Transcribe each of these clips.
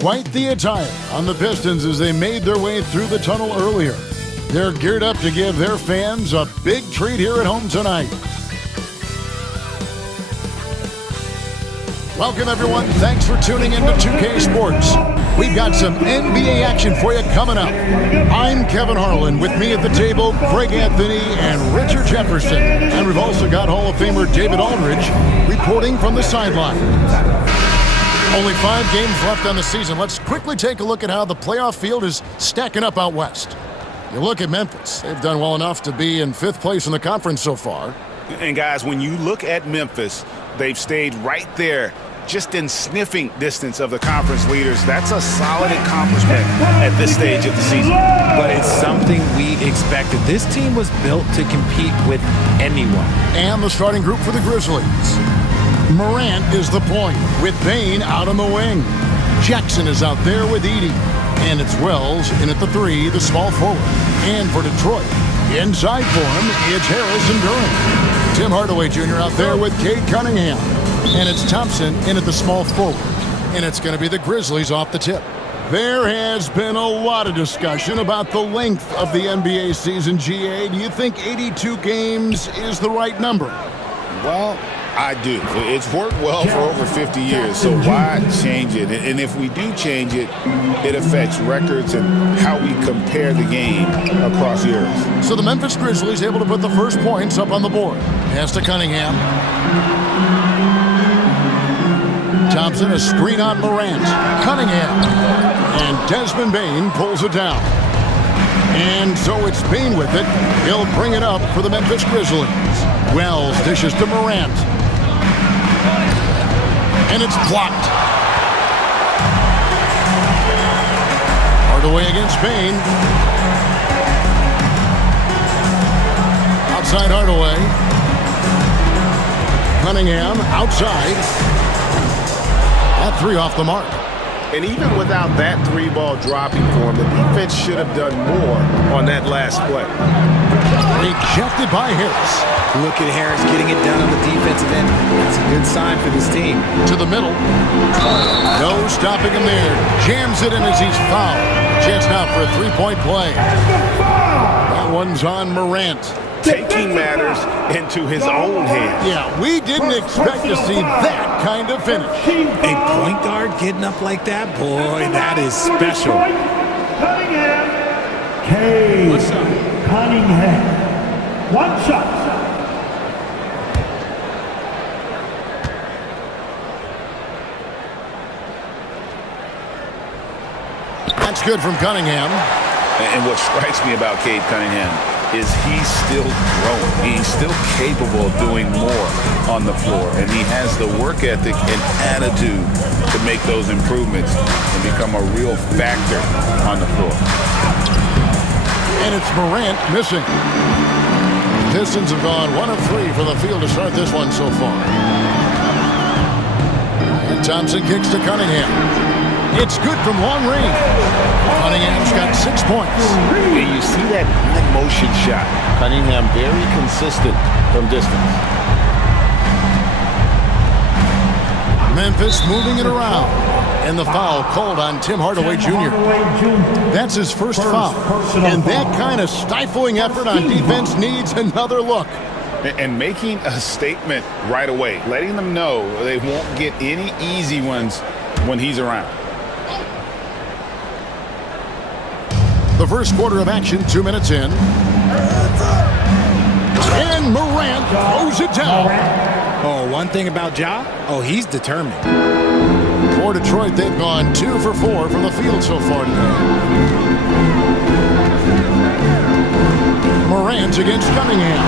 Quite the attire on the Pistons as they made their way through the tunnel earlier. They're geared up to give their fans a big treat here at home tonight. Welcome, everyone. Thanks for tuning in to 2K Sports. We've got some NBA action for you coming up. I'm Kevin Harlan. With me at the table, Greg Anthony and Richard Jefferson. And we've also got Hall of Famer David Aldridge reporting from the sideline. Only 5 games left on the season. Let's quickly take a look at how the playoff field is stacking up out west. You look at Memphis. They've done well enough to be in 5th place in the conference so far. And, guys, when you look at Memphis, they've stayed right there, just in sniffing distance of the conference leaders. That's a solid accomplishment at this stage of the season. But it's something we expected. This team was built to compete with anyone. And the starting group for the Grizzlies. Morant is the point, with Bane out on the wing. Jackson is out there with Edey. And it's Wells in at the 3, the small forward. And for Detroit, inside for him, it's Harris and Durant. Tim Hardaway Jr. out there with Cade Cunningham. And it's Thompson in at the small forward. And it's going to be the Grizzlies off the tip. There has been a lot of discussion about the length of the NBA season, GA. Do you think 82 games is the right number? Well, I do. It's worked well for over 50 years, so why change it? And if we do change it, it affects records and how we compare the game across years. So the Memphis Grizzlies able to put the first points up on the board. Pass to Cunningham. Thompson, a screen on Morant. Cunningham. And Desmond Bane pulls it down. And so it's Bane with it. He'll bring it up for the Memphis Grizzlies. Wells dishes to Morant. And it's blocked. Hardaway against Bane. Outside Hardaway. Cunningham outside. That 3 off the mark. And even without that 3-ball dropping for him, the defense should have done more on that last play. Rejected by Harris. Look at Harris getting it done on the defensive end. That's a good sign for this team. To the middle. No stopping him there. Jams it in as he's fouled. Chance now for a 3-point play. That one's on Morant. Taking matters into his own hands. Yeah, we didn't expect to see that kind of finish. A point guard getting up like that, boy, that is special. Cunningham. Cunningham. 1 shot. That's good from Cunningham. And what strikes me about Cade Cunningham is he's still growing. He's still capable of doing more on the floor. And he has the work ethic and attitude to make those improvements and become a real factor on the floor. And it's Morant missing. Pistons have gone 1 of 3 from the field to start this one so far. And Thompson kicks to Cunningham. It's good from long range. Cunningham's got 6 points. And you see that motion shot. Cunningham very consistent from distance. Memphis moving it around. And the foul called on Tim Hardaway Jr. That's his first foul. And that kind of stifling effort on defense needs another look. And making a statement right away, letting them know they won't get any easy ones when he's around. The first quarter of action, 2 minutes in. And Morant throws it down. Oh, one thing about Ja, he's determined. For Detroit, they've gone 2 for 4 from the field so far today. Morant against Cunningham.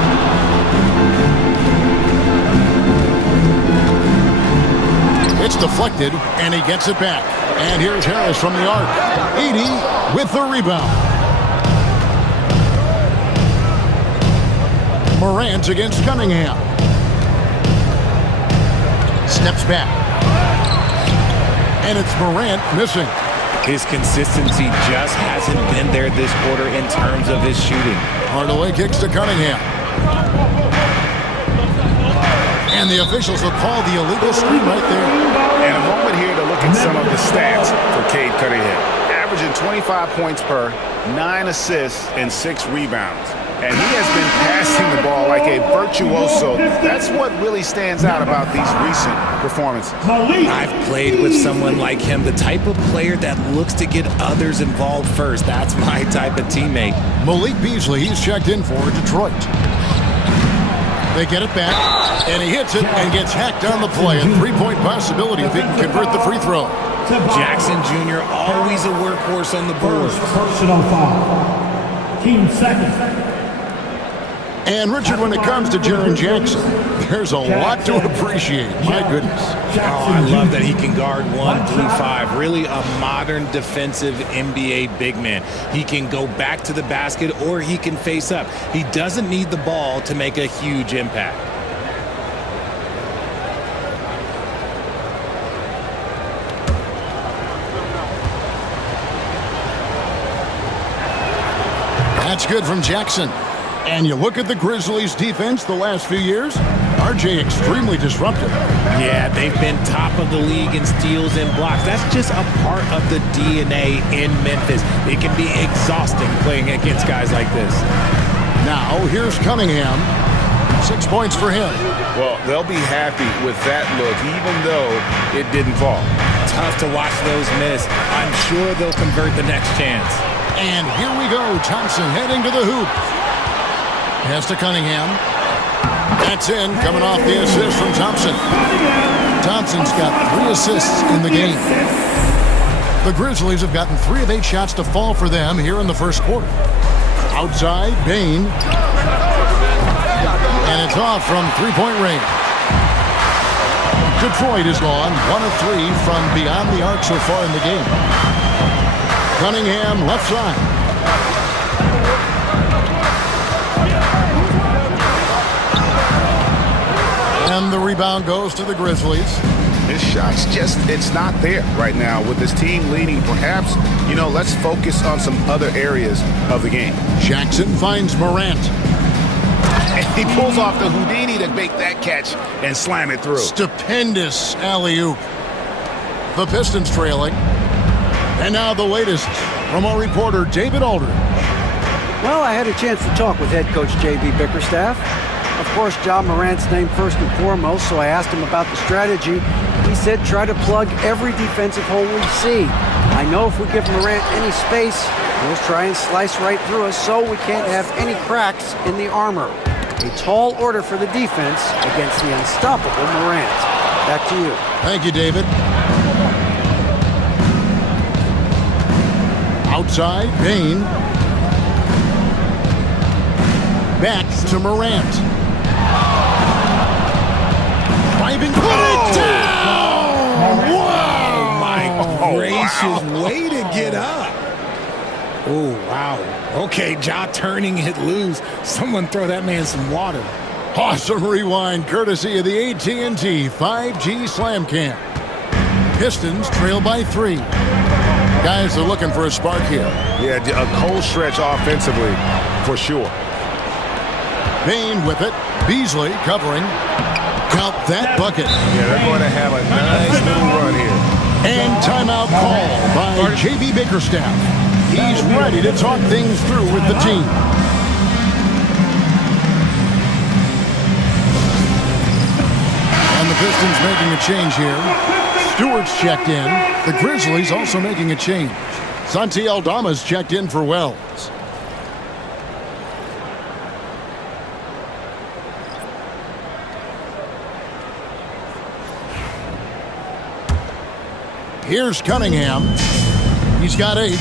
It's deflected, and he gets it back. And here's Harris from the arc. Edey with the rebound. Morant against Cunningham. Steps back. And it's Morant missing. His consistency just hasn't been there this quarter in terms of his shooting. Hardaway kicks to Cunningham. And the officials will call the illegal screen right there. And a moment here to look at some of the stats for Cade Cunningham. Averaging 25 points per, 9 assists, and 6 rebounds. And he has been passing the ball like a virtuoso. That's what really stands out about these recent performances. I've played with someone like him, the type of player that looks to get others involved first. That's my type of teammate. Malik Beasley, he's checked in for Detroit. They get it back, and he hits it and gets hacked on the play. A three-point possibility if he can convert the free throw. Jackson Jr. always a workhorse on the board. Personal foul. Team second. And Richard, when it comes to Jaren Jackson, there's a lot to appreciate. My goodness. Oh, I love that he can guard 1 through 5. Really a modern defensive NBA big man. He can go back to the basket or he can face up. He doesn't need the ball to make a huge impact. That's good from Jackson. And you look at the Grizzlies' defense the last few years, RJ extremely disruptive. Yeah, they've been top of the league in steals and blocks. That's just a part of the DNA in Memphis. It can be exhausting playing against guys like this. Now, here's Cunningham. 6 points for him. Well, they'll be happy with that look, even though it didn't fall. Tough to watch those miss. I'm sure they'll convert the next chance. And here we go. Thompson heading to the hoop. Pass to Cunningham. That's in, coming off the assist from Thompson. Thompson's got 3 assists in the game. The Grizzlies have gotten 3 of 8 shots to fall for them here in the first quarter. Outside, Bane. And it's off from three-point range. Detroit is gone 1 of 3 from beyond the arc so far in the game. Cunningham left side. And the rebound goes to the Grizzlies. His shot's just, it's not there right now with his team leading. Perhaps, let's focus on some other areas of the game. Jackson finds Morant. And he pulls off the Houdini to make that catch and slam it through. Stupendous alley-oop. The Pistons trailing. And now the latest from our reporter, David Aldridge. Well, I had a chance to talk with head coach J.B. Bickerstaff. Of course, Ja Morant's named first and foremost, so I asked him about the strategy. He said try to plug every defensive hole we see. I know if we give Morant any space, he'll try and slice right through us, so we can't have any cracks in the armor. A tall order for the defense against the unstoppable Morant. Back to you. Thank you, David. Outside, Bane. Back to Morant. Driving, put it down! Wow! My gracious, way to get up. Oh, wow. Okay, Ja turning it loose. Someone throw that man some water. Awesome rewind courtesy of the AT&T 5G Slam Cam. Pistons trail by 3. Guys are looking for a spark here. Yeah, a cold stretch offensively, for sure. Bane with it. Beasley covering. Count that bucket. Yeah, they're going to have a nice little run here. And timeout call by J.B. Bickerstaff. He's ready to talk things through with the team. And the Pistons making a change here. Stewart's checked in. The Grizzlies also making a change. Santi Aldama's checked in for Wells. Here's Cunningham. He's got 8.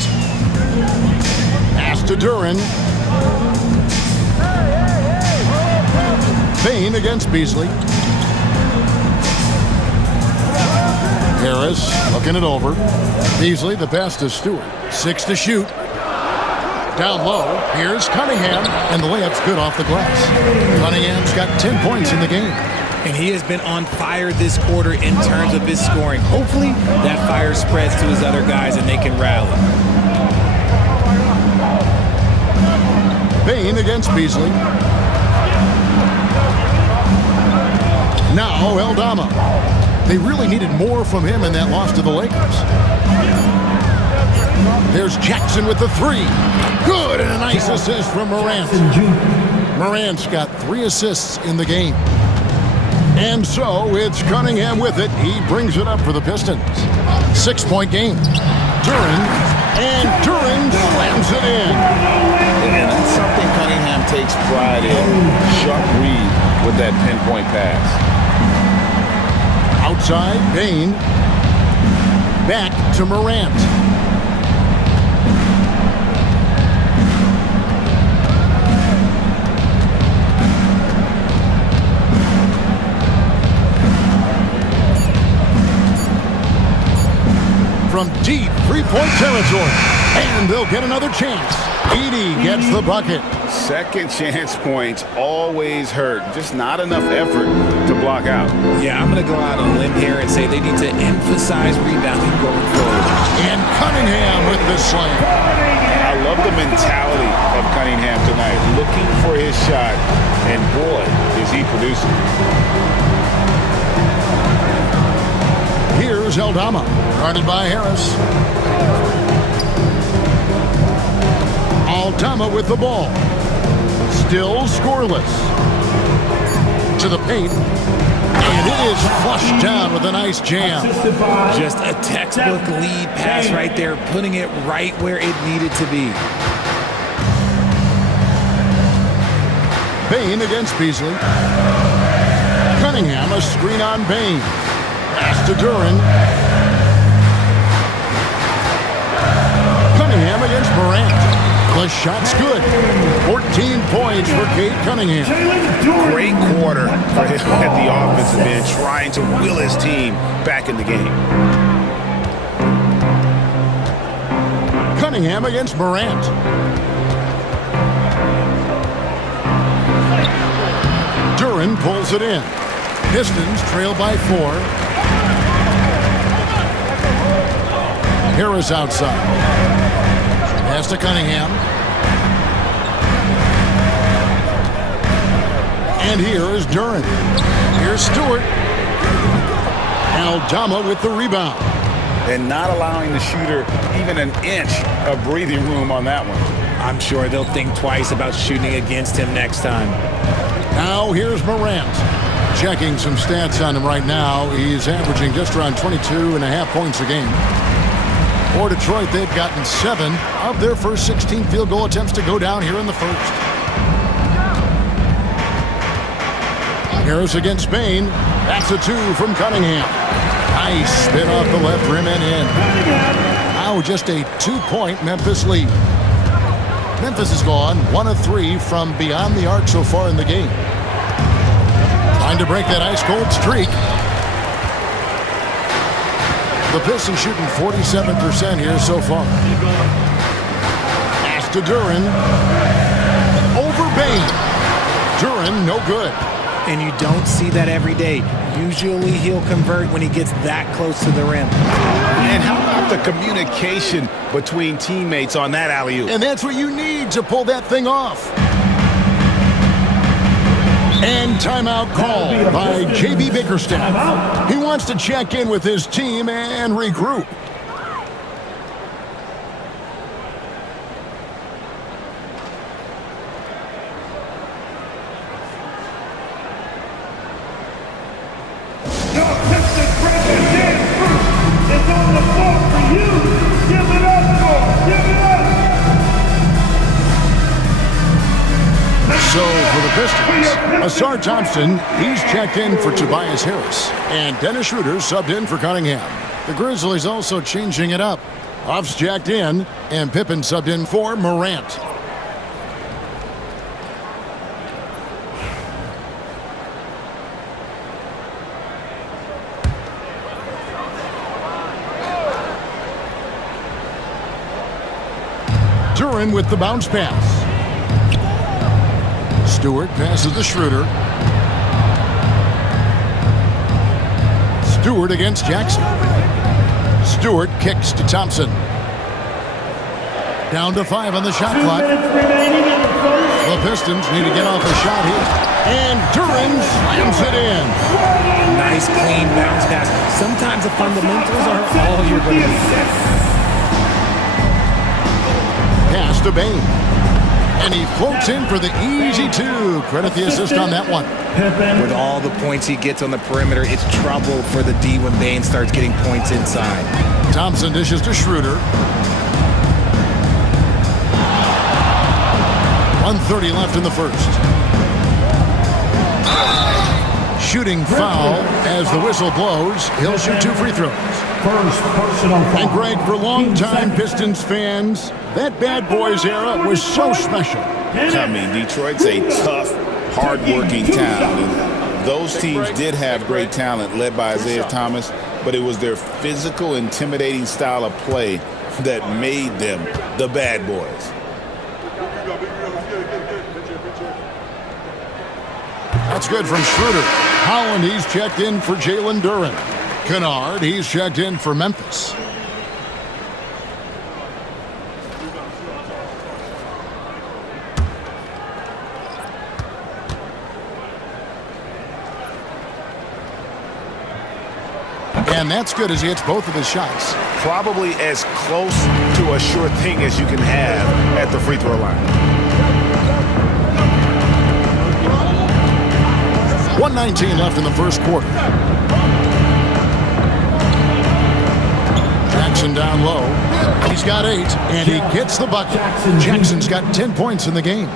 Pass to Duran. Bane against Beasley. Harris looking it over. Beasley, the pass to Stewart. 6 to shoot. Down low. Here's Cunningham. And the layup's good off the glass. Cunningham's got 10 points in the game. And he has been on fire this quarter in terms of his scoring. Hopefully, that fire spreads to his other guys and they can rally. Bane against Beasley. Now Dalla. They really needed more from him in that loss to the Lakers. There's Jackson with the three. Good, and a nice assist from Morant. Morant's got 3 assists in the game. And so it's Cunningham with it. He brings it up for the Pistons. 6-point game. Duren slams it in. And that's something Cunningham takes pride in. Sharp read with that pinpoint pass. Outside, Bane. Back to Morant. From deep 3-point territory. And they'll get another chance. Edey gets the bucket. Second chance points always hurt. Just not enough effort to block out. Yeah, I'm going to go out on a limb here and say they need to emphasize rebounding going forward. And Cunningham with the slam. I love the mentality of Cunningham tonight. Looking for his shot. And boy, is he producing. Here's Dalla, guarded by Harris. Dalla with the ball. Still scoreless. To the paint. And it is flushed down with a nice jam. Just a textbook lead pass right there, putting it right where it needed to be. Bane against Beasley. Cunningham, a screen on Bane. Pass to Duren. Cunningham against Morant. The shot's good. 14 points for Cade Cunningham. Great quarter for him at the offensive end, trying to will his team back in the game. Cunningham against Morant. Duren pulls it in. Pistons trail by 4. Harris outside. Pass to Cunningham. And here is Duren. Here's Stewart. Dalla with the rebound. And not allowing the shooter even an inch of breathing room on that one. I'm sure they'll think twice about shooting against him next time. Now here's Morant. Checking some stats on him right now. He's averaging just around 22.5 points a game. For Detroit, they've gotten 7 of their first 16 field goal attempts to go down here in the first. Harris against Bane. That's a 2 from Cunningham. Nice spin off the left rim and in. Now just a 2-point Memphis lead. Memphis has gone 1 of 3 from beyond the arc so far in the game. Trying to break that ice-cold streak. The Pistons shooting 47% here so far. Pass to Duren. Over Bane. Duren, no good. And you don't see that every day. Usually he'll convert when he gets that close to the rim. And how about the communication between teammates on that alley-oop? And that's what you need to pull that thing off. And timeout called by J.B. Bickerstaff. He wants to check in with his team and regroup. So for the Pistons, Asar Thompson, he's checked in for Tobias Harris. And Dennis Schroeder subbed in for Cunningham. The Grizzlies also changing it up. Huff's checked in, and Pippen subbed in for Morant. Duren with the bounce pass. Stewart passes to Schroeder. Stewart against Jackson. Stewart kicks to Thompson. Down to 5 on the shot clock. The Pistons need to get off a shot here. And Duran slams it in. Nice, clean bounce pass. Sometimes the fundamentals are all you're going to need. Pass to Bane. And he floats in for the easy two. Credit the assist on that one. With all the points he gets on the perimeter, it's trouble for the D when Bane starts getting points inside. Thompson dishes to Schroeder. 1:30 left in the first. Shooting foul as the whistle blows. He'll shoot 2 free throws. First personal foul. And Greg, for longtime Pistons fans, that bad boys era was so special. I mean, Detroit's a tough, hard-working town. And those teams did have great talent led by Isaiah Thomas, but it was their physical, intimidating style of play that made them the bad boys. That's good from Schroeder. Holland, he's checked in for Jalen Duran. Kennard, he's checked in for Memphis. And that's good as he hits both of his shots. Probably as close to a sure thing as you can have at the free throw line. 1:19 left in the first quarter. Jackson down low. He's got 8, and he gets the bucket. Jackson's got 10 points in the game.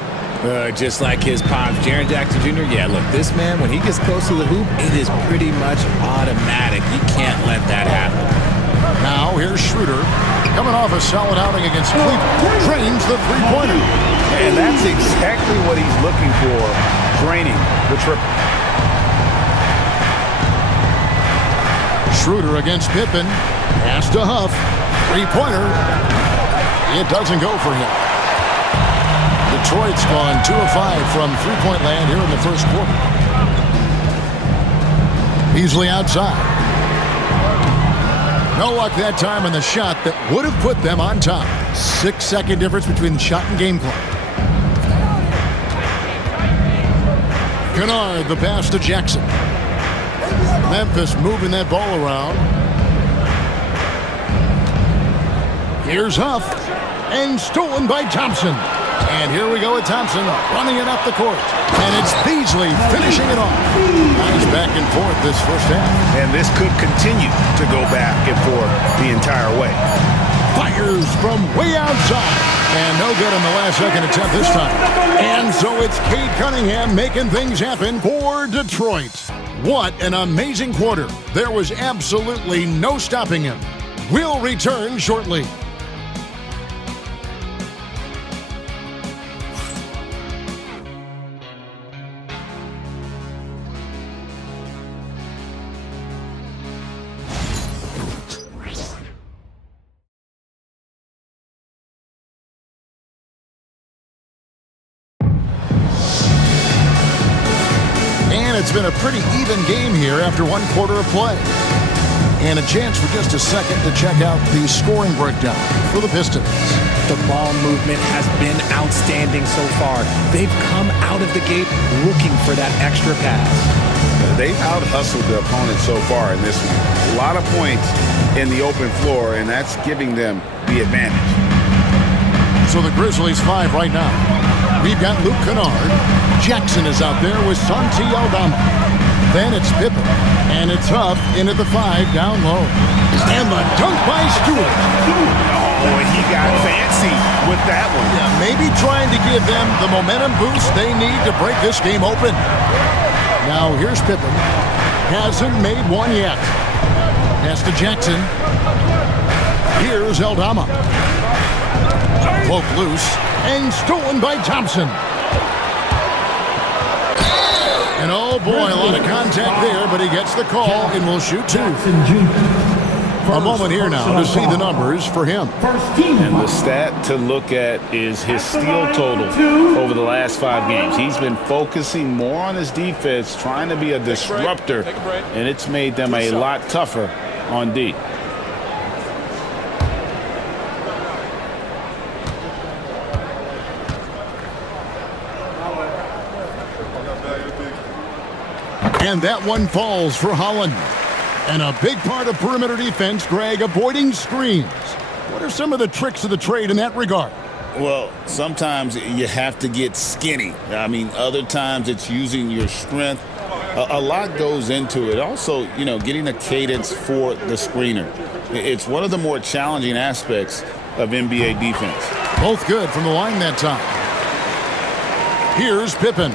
Just like his pops, Jaren Jackson Jr. Yeah, look, this man, when he gets close to the hoop, it is pretty much automatic. You can't let that happen. Now here's Schroeder. Coming off a solid outing against Cleveland. Drains the three-pointer. And that's exactly what he's looking for, draining the triple. Schroeder against Pippen. Pass to Huff. Three-pointer. It doesn't go for him. Detroit's gone 2 of 5 from three-point land here in the first quarter. Beasley outside. No luck that time on the shot that would have put them on top. 6-second difference between shot and game clock. Kennard, the pass to Jackson. Memphis moving that ball around. Here's Huff. And stolen by Thompson. And here we go with Thompson running it up the court. And it's Beasley finishing it off. Nice back and forth this first half. And this could continue to go back and forth the entire way. Fires from way outside. And no good on the last second attempt this time. And so it's Cade Cunningham making things happen for Detroit. What an amazing quarter. There was absolutely no stopping him. We'll return shortly. It's been a pretty even game here after one quarter of play. And a chance for just a second to check out the scoring breakdown for the Pistons. The ball movement has been outstanding so far. They've come out of the gate looking for that extra pass. They've out-hustled their opponent so far in this one. A lot of points in the open floor, and that's giving them the advantage. So the Grizzlies 5 right now. We've got Luke Kennard. Jackson is out there with Santi Aldama. Then it's Pippen. And it's Huff into the 5 down low. And the dunk by Stewart. Oh, and he got fancy with that one. Yeah, maybe trying to give them the momentum boost they need to break this game open. Now here's Pippen. Hasn't made one yet. Pass to Jackson. Here's Aldama. Poke loose. And stolen by Thompson. And oh boy, a lot of contact there, but he gets the call and will shoot 2. A moment here now to see the numbers for him. And the stat to look at is his steal total over the last 5 games. He's been focusing more on his defense, trying to be a disruptor, and it's made them a lot tougher on D. And that one falls for Holland. And a big part of perimeter defense, Greg, avoiding screens. What are some of the tricks of the trade in that regard? Well, sometimes you have to get skinny. I mean, other times it's using your strength. A lot goes into it. Also, getting a cadence for the screener. It's one of the more challenging aspects of NBA defense. Both good from the line that time. Here's Pippen.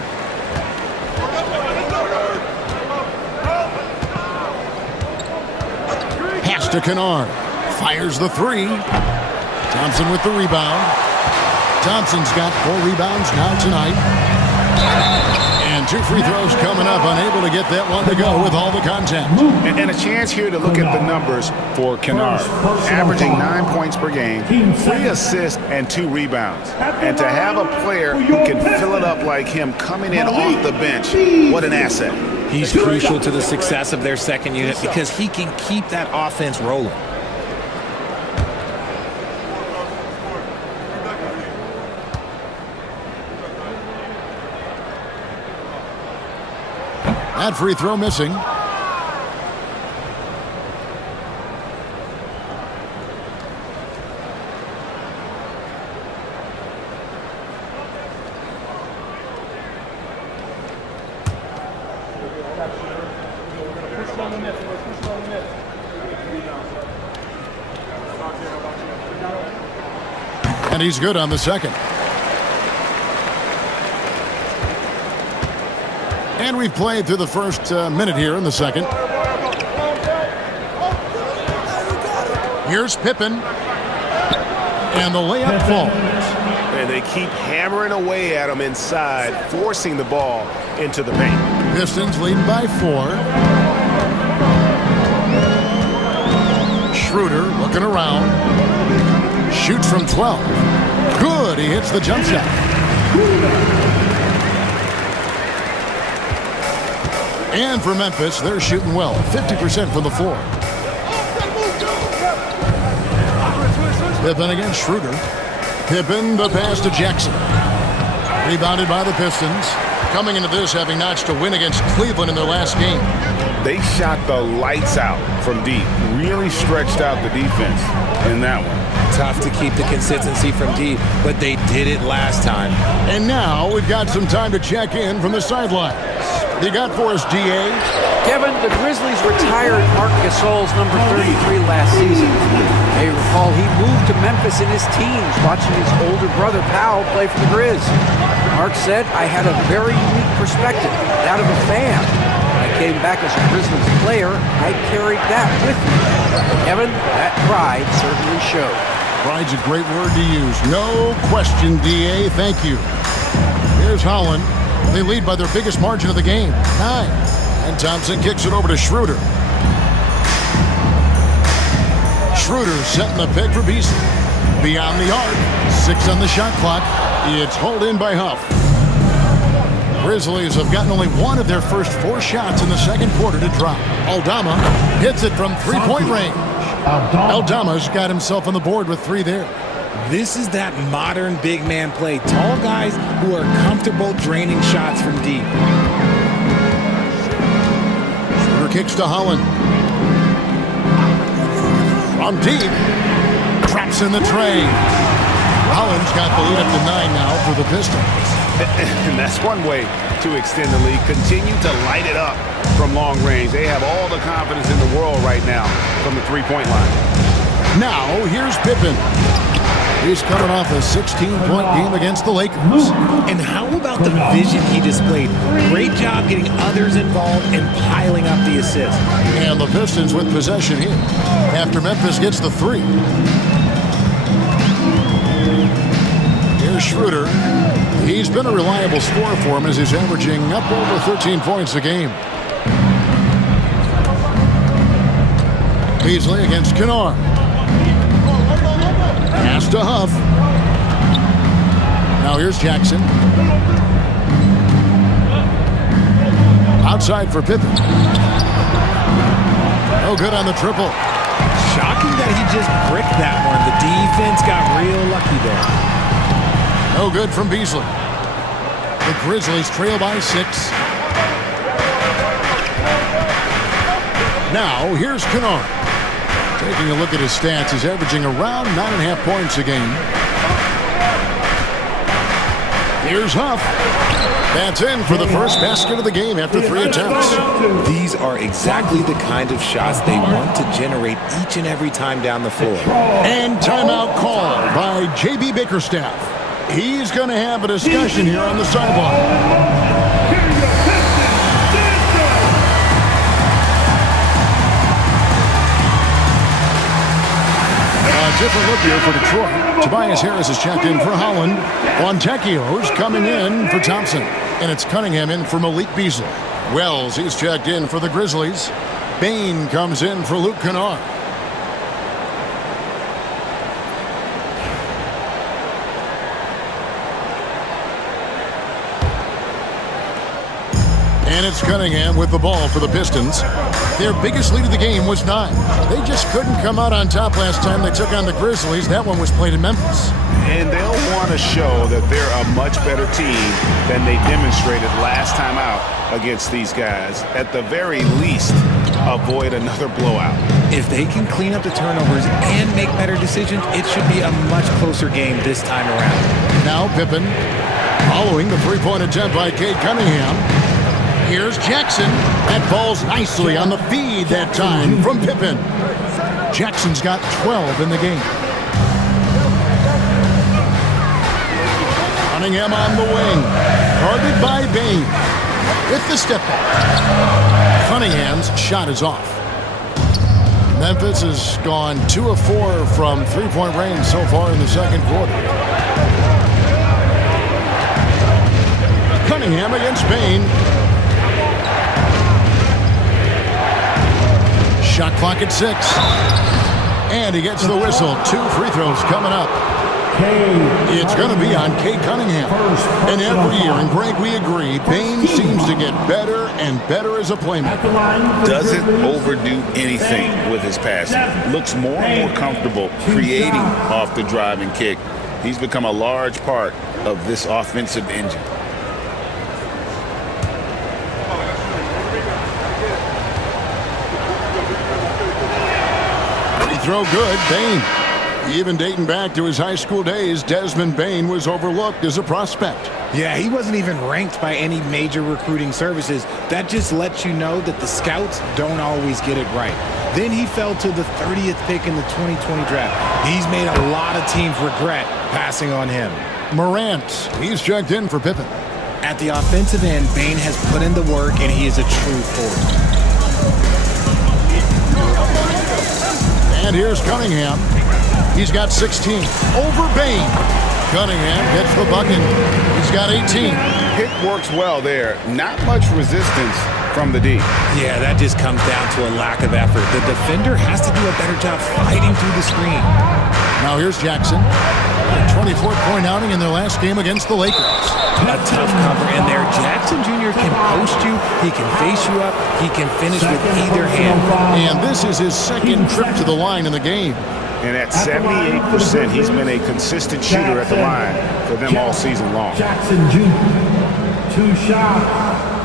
Pass to Kennard. Fires the three. Thompson with the rebound. Thompson's got 4 rebounds now tonight. And 2 free throws coming up, unable to get that one to go with all the contact. And a chance here to look at the numbers for Kennard. Averaging 9 points per game, 3 assists, and 2 rebounds. And to have a player who can fill it up like him coming in off the bench, what an asset. He's crucial to the success of their second unit because he can keep that offense rolling. That free throw missing. And he's good on the second. And we've played through the first minute here in the second. Here's Pippen. And the layup falls. And they keep hammering away at him inside, forcing the ball into the paint. Pistons leading by 4. Schroeder looking around. Shoots from 12. Good. He hits the jump shot. And for Memphis, they're shooting well, 50% from the floor. Pippen against Schroeder. Pippen, the pass to Jackson. Rebounded by the Pistons. Coming into this, having notched a win against Cleveland in their last game. They shot the lights out from deep. Really stretched out the defense in that one. Tough to keep the consistency from deep, but they did it last time. And now we've got some time to check in from the sidelines. You got for us, D.A.? Kevin, the Grizzlies retired Marc Gasol's number 33 last season. You may recall he moved to Memphis in his teens, watching his older brother Powell play for the Grizz. Marc said, I had a very unique perspective, that of a fan. When I came back as a Grizzlies player, I carried that with me. Kevin, that pride certainly showed. Pride's a great word to use. No question, D.A. Thank you. Here's Holland. They lead by their biggest margin of the game, 9. And Thompson kicks it over to Schroeder. Schroeder setting the pick for Beasley. Beyond the arc. 6 on the shot clock. It's hauled in by Huff. Grizzlies have gotten only 1 of their first 4 shots in the second quarter to drop. Aldama hits it from 3-point range. Aldama's got himself on the board with 3 there. This is that modern big man play. Tall guys who are comfortable draining shots from deep. Schroeder kicks to Holland. From deep. Traps in the tray. Holland's got the lead up to 9 now for the Pistons. And that's one way to extend the lead. Continue to light it up from long range. They have all the confidence in the world right now from the 3-point line. Now, here's Pippen. He's coming off a 16-point game against the Lakers. And how about the vision he displayed? Great job getting others involved and piling up the assists. And the Pistons with possession here after Memphis gets the 3. Here's Schroeder. He's been a reliable scorer for him as he's averaging up over 13 points a game. Beasley against Kennard. Pass to Huff. Now here's Jackson. Outside for Pippen. No good on the triple. Shocking that he just bricked that one. The defense got real lucky there. No good from Beasley. The Grizzlies trail by 6. Now, here's Kennard. Taking a look at his stats, he's averaging around 9.5 points a game. Here's Huff. That's in for the first basket of the game after 3 attempts. These are exactly the kind of shots they want to generate each and every time down the floor. And timeout called by J.B. Bickerstaff. He's going to have a discussion here on the sideline. Different look here for Detroit. Tobias Harris is checked in for Holland. Fontecchio's coming in for Thompson. And it's Cunningham in for Malik Beasley. Wells, he's checked in for the Grizzlies. Bain comes in for Luke Kennard. And it's Cunningham with the ball for the Pistons. Their biggest lead of the game was 9. They just couldn't come out on top last time they took on the Grizzlies. That one was played in Memphis. And they'll want to show that they're a much better team than they demonstrated last time out against these guys. At the very least, avoid another blowout. If they can clean up the turnovers and make better decisions, it should be a much closer game this time around. Now Pippen, following the three-point attempt by Cade Cunningham. Here's Jackson. That falls nicely on the feed that time from Pippen. Jackson's got 12 in the game. Cunningham on the wing. Guarded by Bain. With the step back. Cunningham's shot is off. Memphis has gone 2 of 4 from three-point range so far in the second quarter. Cunningham against Bain. Shot clock at 6. And he gets the whistle. 2 free throws coming up. It's going to be on Cade Cunningham. And every year, and Greg, we agree, Bain seems to get better and better as a playmaker. Doesn't overdo anything with his passing. Looks more and more comfortable creating off the driving kick. He's become a large part of this offensive engine. Throw good, Bain. Even dating back to his high school days, Desmond Bain was overlooked as a prospect. Yeah, he wasn't even ranked by any major recruiting services. That just lets you know that the scouts don't always get it right. Then he fell to the 30th pick in the 2020 draft. He's made a lot of teams regret passing on him. Morant, he's checked in for Pippen. At the offensive end, Bain has put in the work, and he is a true force. And here's Cunningham. He's got 16. Over Bain. Cunningham gets the bucket. He's got 18. Pick works well there. Not much resistance from the D. Yeah, that just comes down to a lack of effort. The defender has to do a better job fighting through the screen. Now here's Jackson. A 24-point outing in their last game against the Lakers. A tough cover in there. Jackson Jr. can post you. He can face you up. He can finish with either hand. And this is his second trip to the line in the game. And at 78%, he's been a consistent shooter at the line for them all season long. Jackson Jr. 2 shots.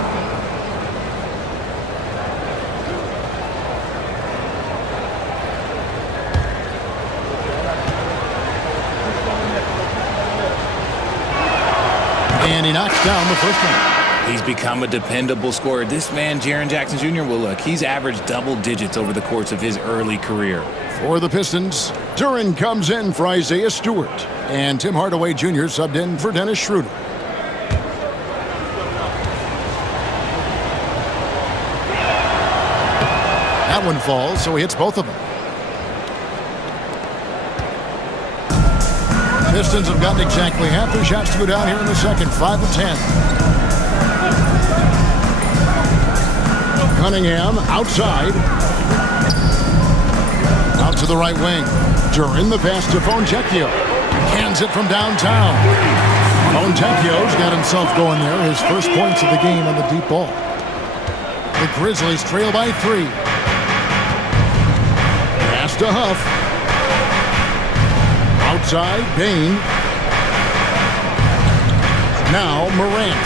And he knocks down the first one. He's become a dependable scorer. This man, Jaren Jackson Jr., well, look, he's averaged double digits over the course of his early career. For the Pistons, Duren comes in for Isaiah Stewart. And Tim Hardaway Jr. subbed in for Dennis Schroeder. That one falls, so he hits both of them. Pistons have gotten exactly half their shots to go down here in the second, 5 of 10. Cunningham outside. Out to the right wing. Duren the pass to Fontecchio. Cans it from downtown. Fontecchio's got himself going there. His first points of the game on the deep ball. The Grizzlies trail by 3. Pass to Huff. Outside, Bain. Now Morant.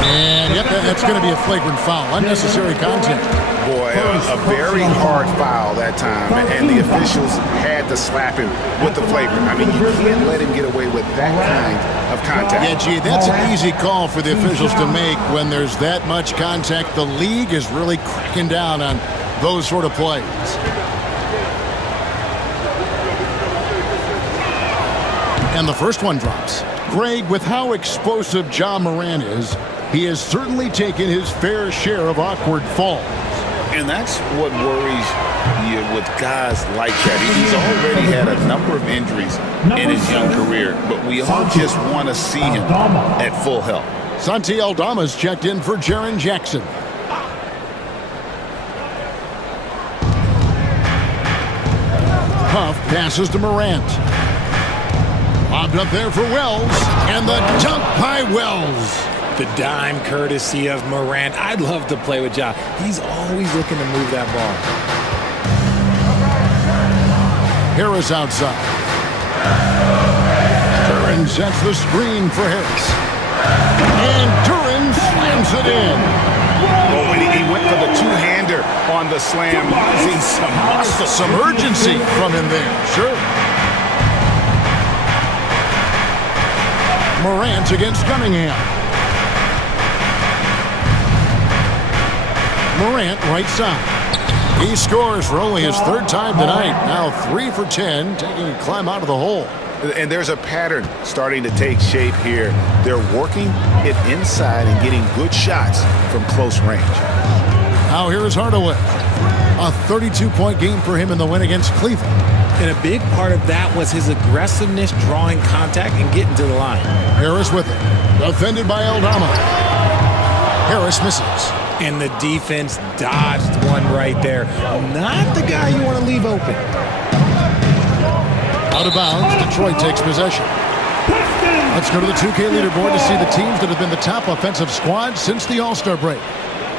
And yep, that's going to be a flagrant foul. Unnecessary contact. Boy, a very hard foul that time, and the officials had to slap him with the flagrant. I mean, you can't let him get away with that kind of contact. Yeah, gee, that's an easy call for the officials to make when there's that much contact. The league is really cracking down on those sort of plays. And the first one drops. Greg, with how explosive Ja Morant is, he has certainly taken his fair share of awkward falls. And that's what worries you with guys like that. He's already had a number of injuries in his young career, but we all just want to see him at full health. Santi Aldama's checked in for Jaren Jackson. Huff passes to Morant. Lobbed up there for Wells, and the dunk by Wells. The dime courtesy of Morant. I'd love to play with Ja. He's always looking to move that ball. Harris outside. Duran sets the screen for Harris. And Duran slams it in. Oh, and he went for the two-hander on the slam, using some muscle. Some urgency from him there, sure. Morant against Cunningham. Morant right side. He scores for only his third time tonight. Now 3 for 10, taking a climb out of the hole. And there's a pattern starting to take shape here. They're working it inside and getting good shots from close range. Now here is Hardaway. A 32-point game for him in the win against Cleveland. And a big part of that was his aggressiveness, drawing contact, and getting to the line. Harris with it. Defended by Aldama. Harris misses. And the defense dodged one right there. Not the guy you want to leave open. Out of bounds, Detroit takes possession. Let's go to the 2K leaderboard to see the teams that have been the top offensive squad since the All-Star break.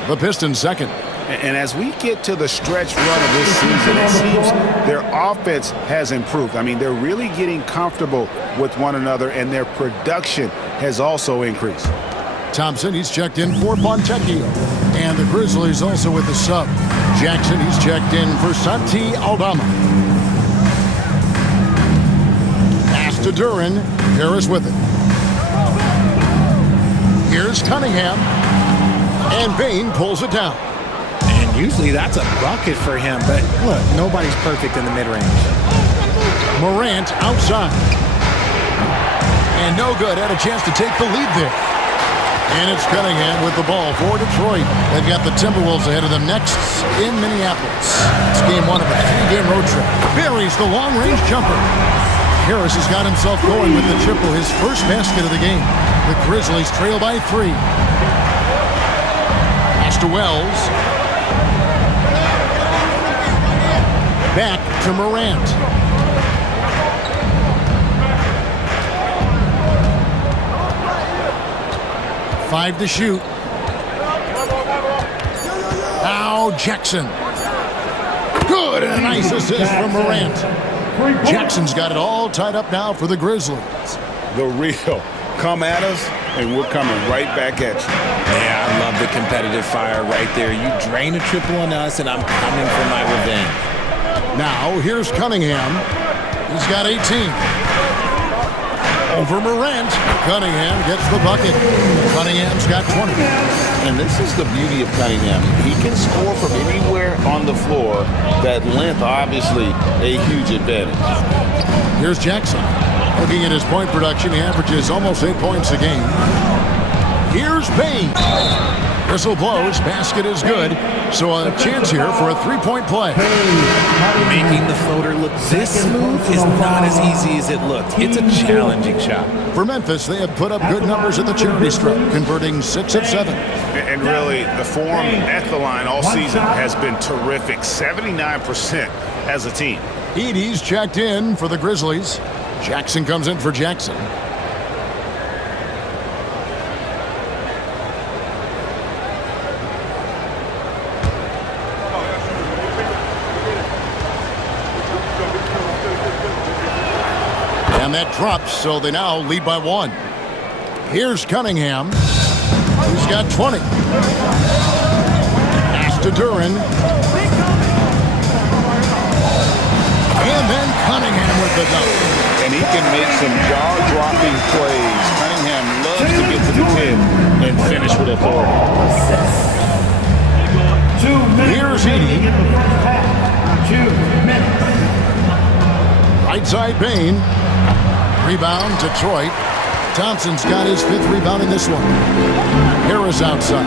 The Pistons second. And as we get to the stretch run of this season, it seems their offense has improved. I mean, they're really getting comfortable with one another, and their production has also increased. Thompson, he's checked in for Fontecchio. And the Grizzlies also with the sub. Jackson, he's checked in for Santi Aldama. Pass to Duran. Harris with it. Here's Cunningham. And Bane pulls it down. And usually that's a bucket for him, but look, nobody's perfect in the mid-range. Morant outside. And no good. Had a chance to take the lead there. And it's Cunningham with the ball for Detroit. They've got the Timberwolves ahead of them next in Minneapolis. It's game one of a 3-game road trip. Buries the long-range jumper. Harris has got himself going with the triple, his first basket of the game. The Grizzlies trail by 3. Pass to Wells. Back to Morant. Five to shoot. Now Jackson. Good, and a nice assist from Morant. Jackson's got it all tied up now for the Grizzlies. The real come at us, and we're coming right back at you. Yeah, I love the competitive fire right there. You drain a triple on us, and I'm coming for my revenge. Now here's Cunningham. He's got 18. Over Morant. Cunningham gets the bucket. Cunningham's got 20. And this is the beauty of Cunningham. He can score from anywhere on the floor. That length, obviously, a huge advantage. Here's Jackson. Looking at his point production, he averages almost 8 points a game. Here's Bane. Whistle blows. Basket is good. So a chance here for a 3-point play. Making the floater look this smooth is not as easy as it looked. It's a challenging shot. For Memphis, they have put up good numbers at the charity stripe, converting 6 of 7. And really, the form at the line all season has been terrific. 79% as a team. Edey's checked in for the Grizzlies. Jackson comes in for Jackson. And that drops, so they now lead by 1. Here's Cunningham. He's got 20. Pass to Duran. And then Cunningham with the dunk. And he can make some jaw-dropping plays. Cunningham loves to get to the 10 and finish with authority. 2 minutes Here's remaining Edie. in the first half. 2 minutes. Right side, Bain. Rebound, Detroit. Thompson's got his 5th rebound in this one. Harris outside.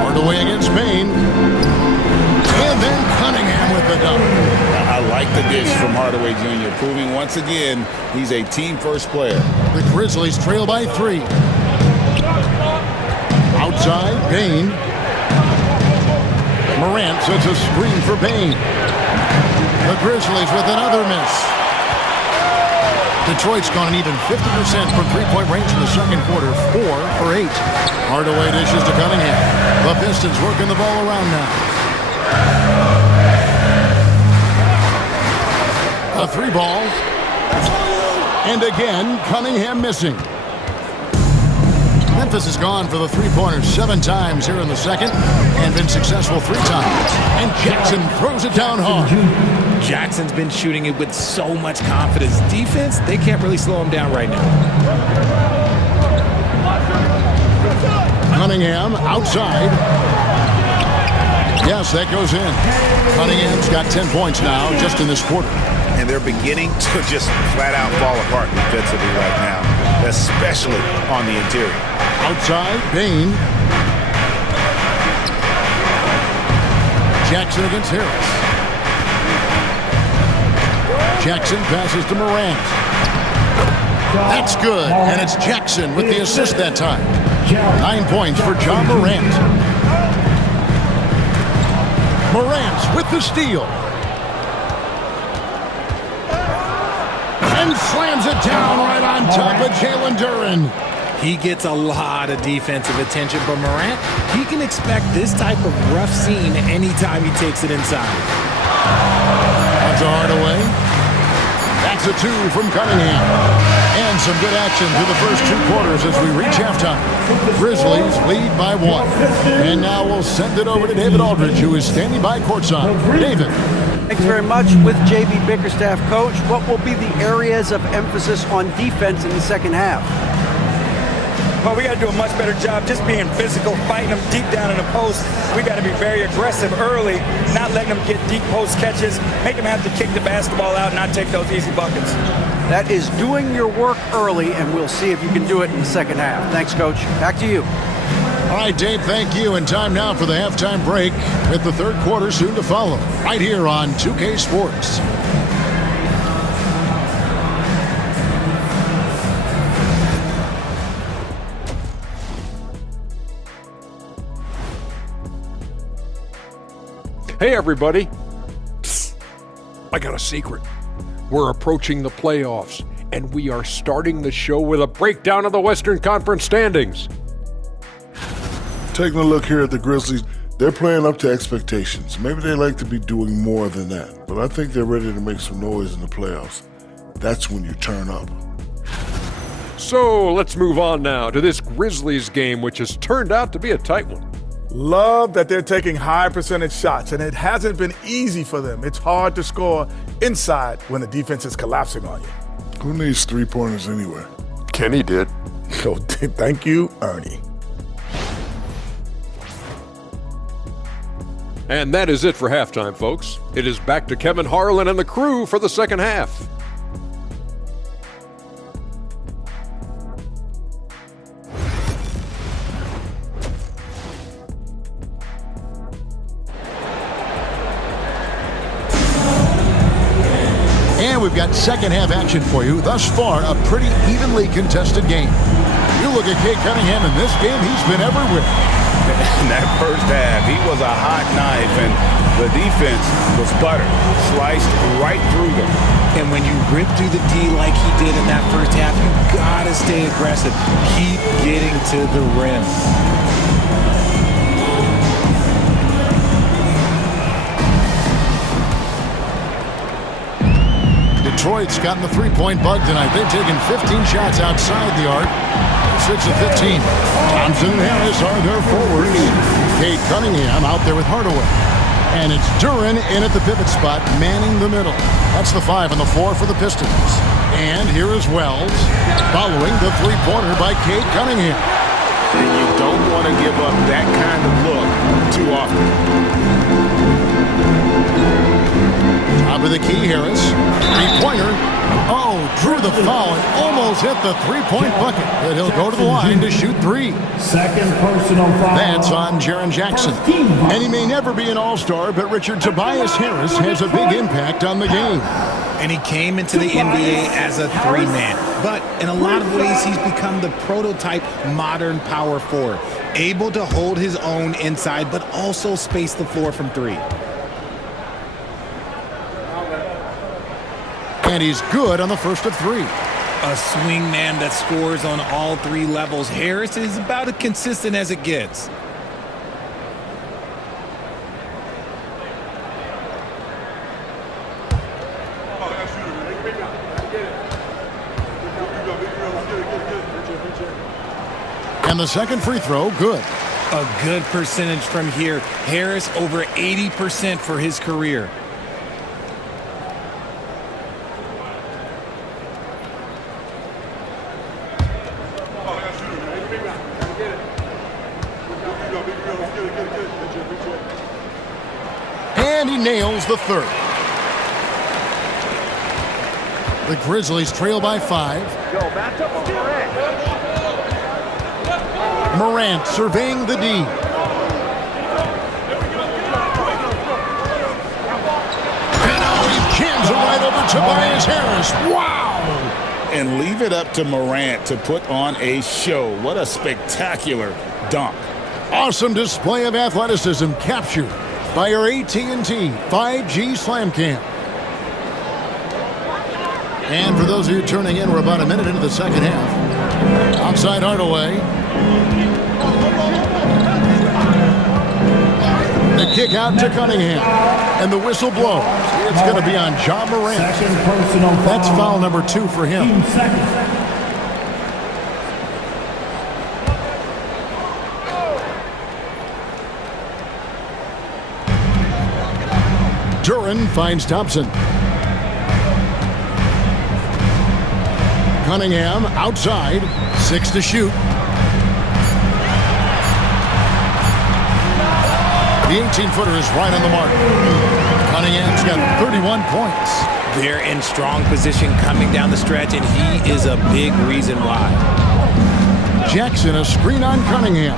Hardaway against Bain. And then Cunningham with the dunk. I like the dish from Hardaway Jr., proving once again he's a team-first player. The Grizzlies trail by 3. Outside, Bain. Morant sets a screen for Bain. The Grizzlies with another miss. Detroit's gone an even 50% from three-point range in the second quarter, 4 for 8. Hardaway dishes to Cunningham. The Pistons working the ball around now. A 3-ball. And again, Cunningham missing. Memphis has gone for the three-pointers 7 times here in the second and been successful 3 times. And Jackson throws it down hard. Jackson's been shooting it with so much confidence. Defense, they can't really slow him down right now. Cunningham outside. Yes, that goes in. Cunningham's got 10 points now just in this quarter. And they're beginning to just flat-out fall apart defensively right now, especially on the interior. Outside, Bain. Jackson against Harris. Jackson passes to Morant. That's good, and it's Jackson with the assist that time. 9 points for John Morant. Morant with the steal. And slams it down right on top of Jalen Duran. He gets a lot of defensive attention, but Morant, he can expect this type of rough scene anytime he takes it inside. That's Hardaway. That's a 2 from Cunningham. And some good action through the first 2 quarters as we reach halftime. Grizzlies lead by 1. And now we'll send it over to David Aldridge, who is standing by courtside. David. Thanks very much. With J.B. Bickerstaff, Coach, what will be the areas of emphasis on defense in the second half? Well, we got to do a much better job just being physical, fighting them deep down in the post. We got to be very aggressive early, not letting them get deep post catches, make them have to kick the basketball out and not take those easy buckets. That is doing your work early, and we'll see if you can do it in the second half. Thanks, Coach. Back to you. All right, Dave, thank you. And time now for the halftime break with the third quarter soon to follow right here on 2K Sports. Hey, everybody. Psst. I got a secret. We're approaching the playoffs, and we are starting the show with a breakdown of the Western Conference standings. Taking a look here at the Grizzlies, they're playing up to expectations. Maybe they like to be doing more than that, but I think they're ready to make some noise in the playoffs. That's when you turn up. So let's move on now to this Grizzlies game, which has turned out to be a tight one. Love that they're taking high percentage shots, and it hasn't been easy for them. It's hard to score inside when the defense is collapsing on you. Who needs three-pointers anyway? Kenny did. So thank you, Ernie. And that is it for halftime, folks. It is back to Kevin Harlan and the crew for the second half. And we've got second half action for you. Thus far, a pretty evenly contested game. You look at Cade Cunningham in this game, he's been everywhere. In that first half, he was a hot knife, and the defense was butter, sliced right through them. And when you rip through the D like he did in that first half, you gotta stay aggressive. Keep getting to the rim. Detroit's gotten the three-point bug tonight. They've taken 15 shots outside the arc. 6 of 15. Thompson and Harris are their forwards. Kate Cunningham out there with Hardaway. And it's Duren in at the pivot spot, manning the middle. That's the 5 and the 4 for the Pistons. And here is Wells, following the three-pointer by Kate Cunningham. And you don't want to give up that kind of look too often. Top of the key, Harris. Three-pointer. Oh, drew the foul and almost hit the three-point bucket. But he'll go to the line to shoot 3. Second personal foul. That's on Jaren Jackson. And he may never be an all-star, but Richard, Tobias Harris has a big impact on the game. And he came into the NBA as a 3-man. But in a lot of ways, he's become the prototype modern power forward. Able to hold his own inside, but also space the floor from 3. And he's good on the first of 3. A swing man that scores on all 3 levels. Harris is about as consistent as it gets. And the second free throw, good. A good percentage from here. Harris over 80% for his career. And he nails the third. The Grizzlies trail by 5. Morant surveying the D. And now he jams it right over Tobias Harris. Wow! And leave it up to Morant to put on a show. What a spectacular dunk. Awesome display of athleticism captured by our AT&T 5G Slam Cam. And for those of you turning in, we're about a minute into the second half. Outside Hardaway. The kick out to Cunningham. And the whistle blows. It's going to be on Ja Morant. That's foul number 2 for him. Duren finds Thompson. Cunningham outside. 6 to shoot. The 18-footer is right on the mark. Cunningham's got 31 points. They're in strong position coming down the stretch, and he is a big reason why. Jackson, a screen on Cunningham.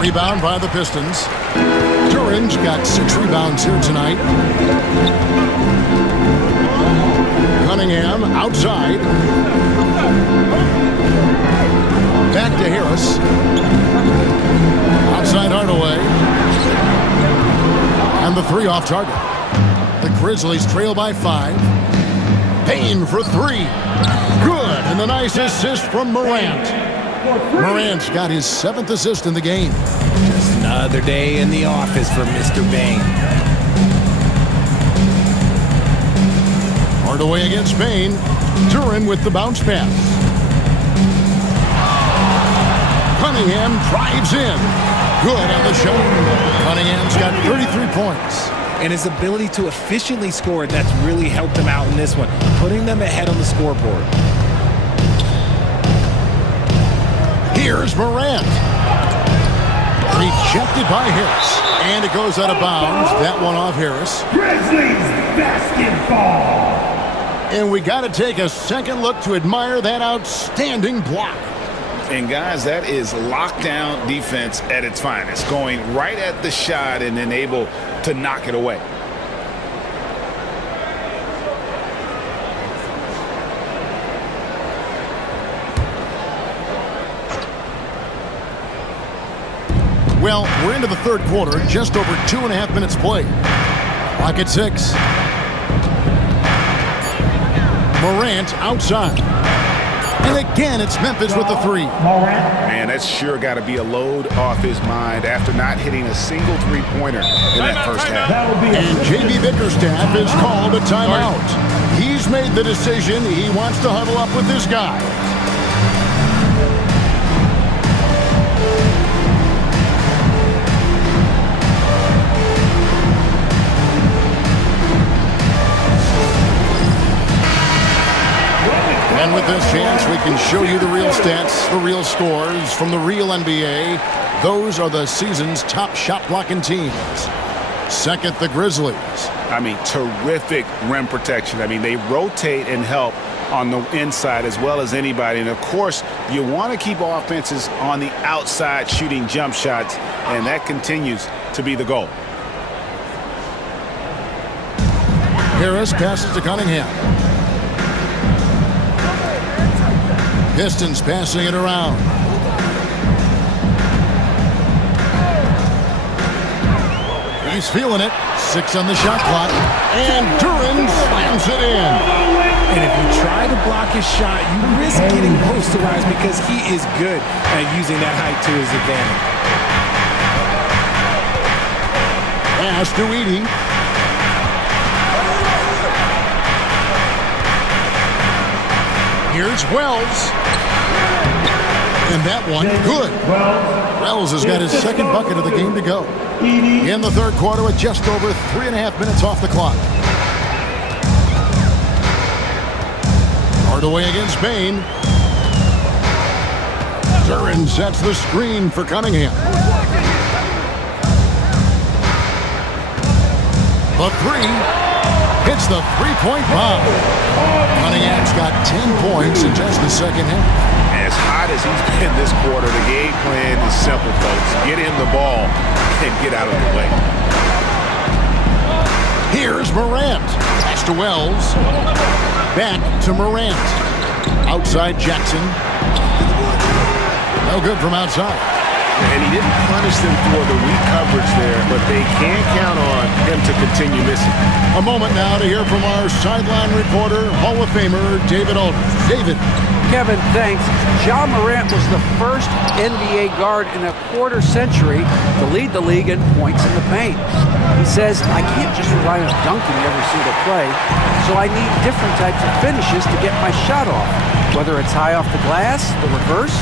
Rebound by the Pistons. Duren's got 6 rebounds here tonight. Cunningham outside. Back to Harris. Outside Hardaway. And the 3 off target. The Grizzlies trail by 5. Payne for 3. Good. And the nice assist from Morant. Morant's got his 7th assist in the game. Just another day in the office for Mr. Payne. Hardaway against Payne. Duren with the bounce pass. Cunningham drives in. Good on the shot. Cunningham's got 33 points. And his ability to efficiently score, that's really helped him out in this one, putting them ahead on the scoreboard. Here's Morant. Rejected by Harris. And it goes out of bounds. That one off Harris. Grizzlies basketball. And we got to take a second look to admire that outstanding block. And guys, that is lockdown defense at its finest. Going right at the shot and then able to knock it away. Well, we're into the third quarter, just over 2.5 minutes played. Clock at 6. Morant outside. And again, it's Memphis with the three. Man, that's sure got to be a load off his mind after not hitting a single three-pointer in that first half. And J.B. Bickerstaff is called a timeout. He's made the decision. He wants to huddle up with this guy. And with this chance, we can show you the real stats, the real scores from the real NBA. Those are the season's top shot-blocking teams. Second, the Grizzlies. I mean, terrific rim protection. I mean, they rotate and help on the inside as well as anybody. And, of course, you want to keep offenses on the outside shooting jump shots, and that continues to be the goal. Harris passes to Cunningham. Pistons passing it around. He's feeling it. 6 on the shot clock. And Duran slams it in. And if you try to block his shot, you risk getting posterized because he is good at using that height to his advantage. Pass to Edey. Here's Wells. And that one, good. Wells has got his second bucket of the game to go. In the third quarter with just over 3.5 minutes off the clock. Hardaway against Bane. Duran sets the screen for Cunningham. The three. Hits the three-point bomb. Cunningham's got 10 points in just the second half. As hot as he's been this quarter, the game plan is simple, folks. Get him the ball and get out of the way. Here's Morant. Pass to Wells. Back to Morant. Outside Jackson. No good from outside. And he didn't punish them for the weak coverage there, but they can't count on him to continue missing. A moment now to hear from our sideline reporter, Hall of Famer David Aldridge. David. Kevin, thanks. Ja Morant was the first NBA guard in a quarter century to lead the league in points in the paint. He says, I can't just rely on dunking every single play, so I need different types of finishes to get my shot off, whether it's high off the glass, the reverse,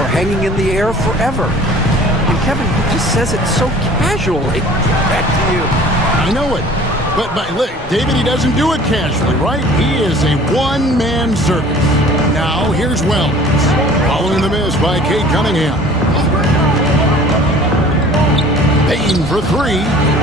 or hanging in the air forever. And Kevin, he just says it so casually. Back to you. I know it. But look, David, he doesn't do it casually, right? He is a one-man circus. Now, here's Wells. Following the miss by Cade Cunningham. Payton for three.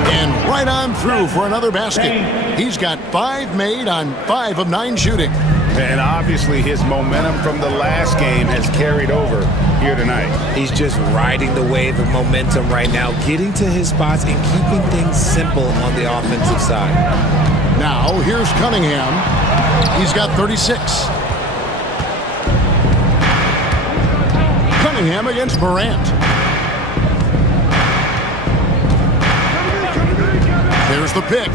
And right on through for another basket. He's got 5 made on 5 of 9 shooting. And obviously his momentum from the last game has carried over here tonight. He's just riding the wave of momentum right now, getting to his spots and keeping things simple on the offensive side. Now, here's Cunningham. He's got 36. Cunningham against Morant. There's the pick.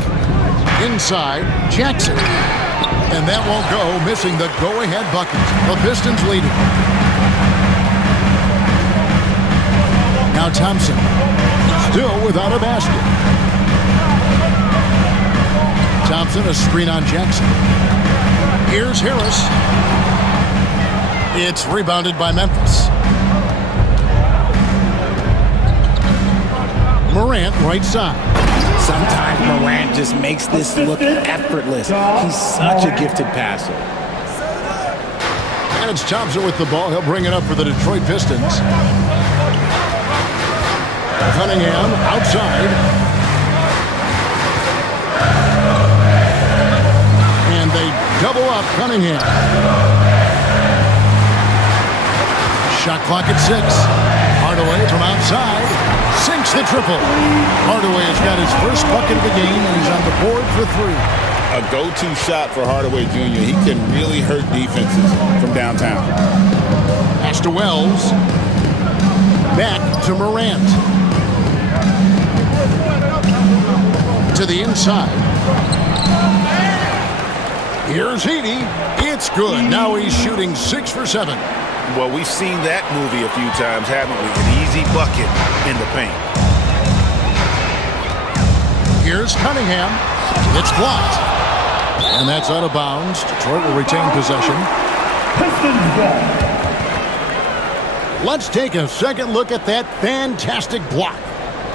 Inside, Jackson. And that won't go, missing the go-ahead bucket. The Pistons leading. Now Thompson, still without a basket. Thompson, a screen on Jackson. Here's Harris. It's rebounded by Memphis. Morant, right side. Sometimes Morant just makes this look effortless. He's such a gifted passer. And it's Thompson with the ball. He'll bring it up for the Detroit Pistons. Cunningham outside. And they double up Cunningham. Shot clock at 6. Hardaway from outside. Sinks the triple. Hardaway has got his first bucket of the game, and he's on the board for 3. A go-to shot for Hardaway Jr. He can really hurt defenses from downtown. Pass to Wells. Back to Morant. To the inside. Here's Edie. It's good. Now he's shooting 6 for 7. Well, we've seen that movie a few times, haven't we? An easy bucket in the paint. Here's Cunningham. It's blocked. And that's out of bounds. Detroit will retain possession. Pistons ball. Let's take a second look at that fantastic block.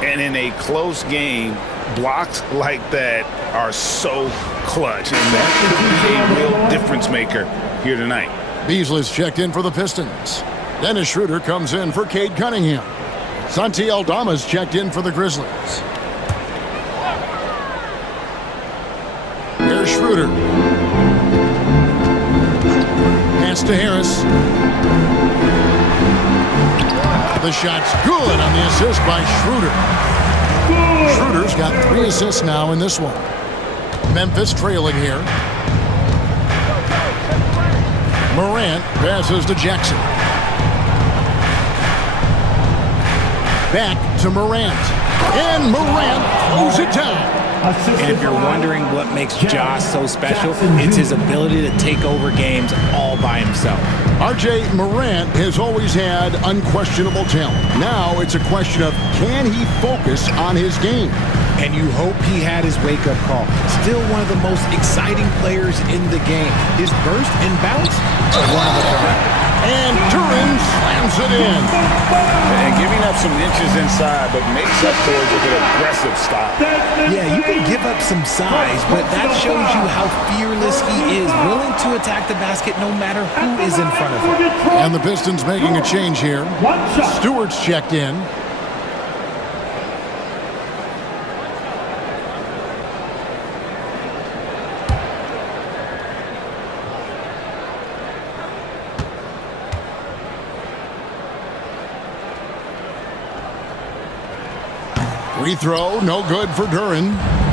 And in a close game, blocks like that are so clutch. And that could be a real difference maker here tonight. Beasley's checked in for the Pistons. Dennis Schroeder comes in for Cade Cunningham. Santi Aldama's checked in for the Grizzlies. Here's Schroeder. Pass to Harris. The shot's good on the assist by Schroeder. Schroeder's got 3 assists now in this one. Memphis trailing here. Morant passes to Jackson. Back to Morant. And Morant throws it down. And if you're wondering what makes Josh so special, it's his ability to take over games all by himself. R.J. Morant has always had unquestionable talent. Now it's a question of, can he focus on his game? And you hope he had his wake-up call. Still one of the most exciting players in the game. His burst and bounce, one of a kind. And Duran slams it in. And giving up some inches inside, but makes up for it with an aggressive style. Yeah, you can give up some size, but that shows you how fearless he is, willing to attack the basket no matter who is in front of him. And the Pistons making a change here. Stewart's checked in. Free throw, no good for Duran.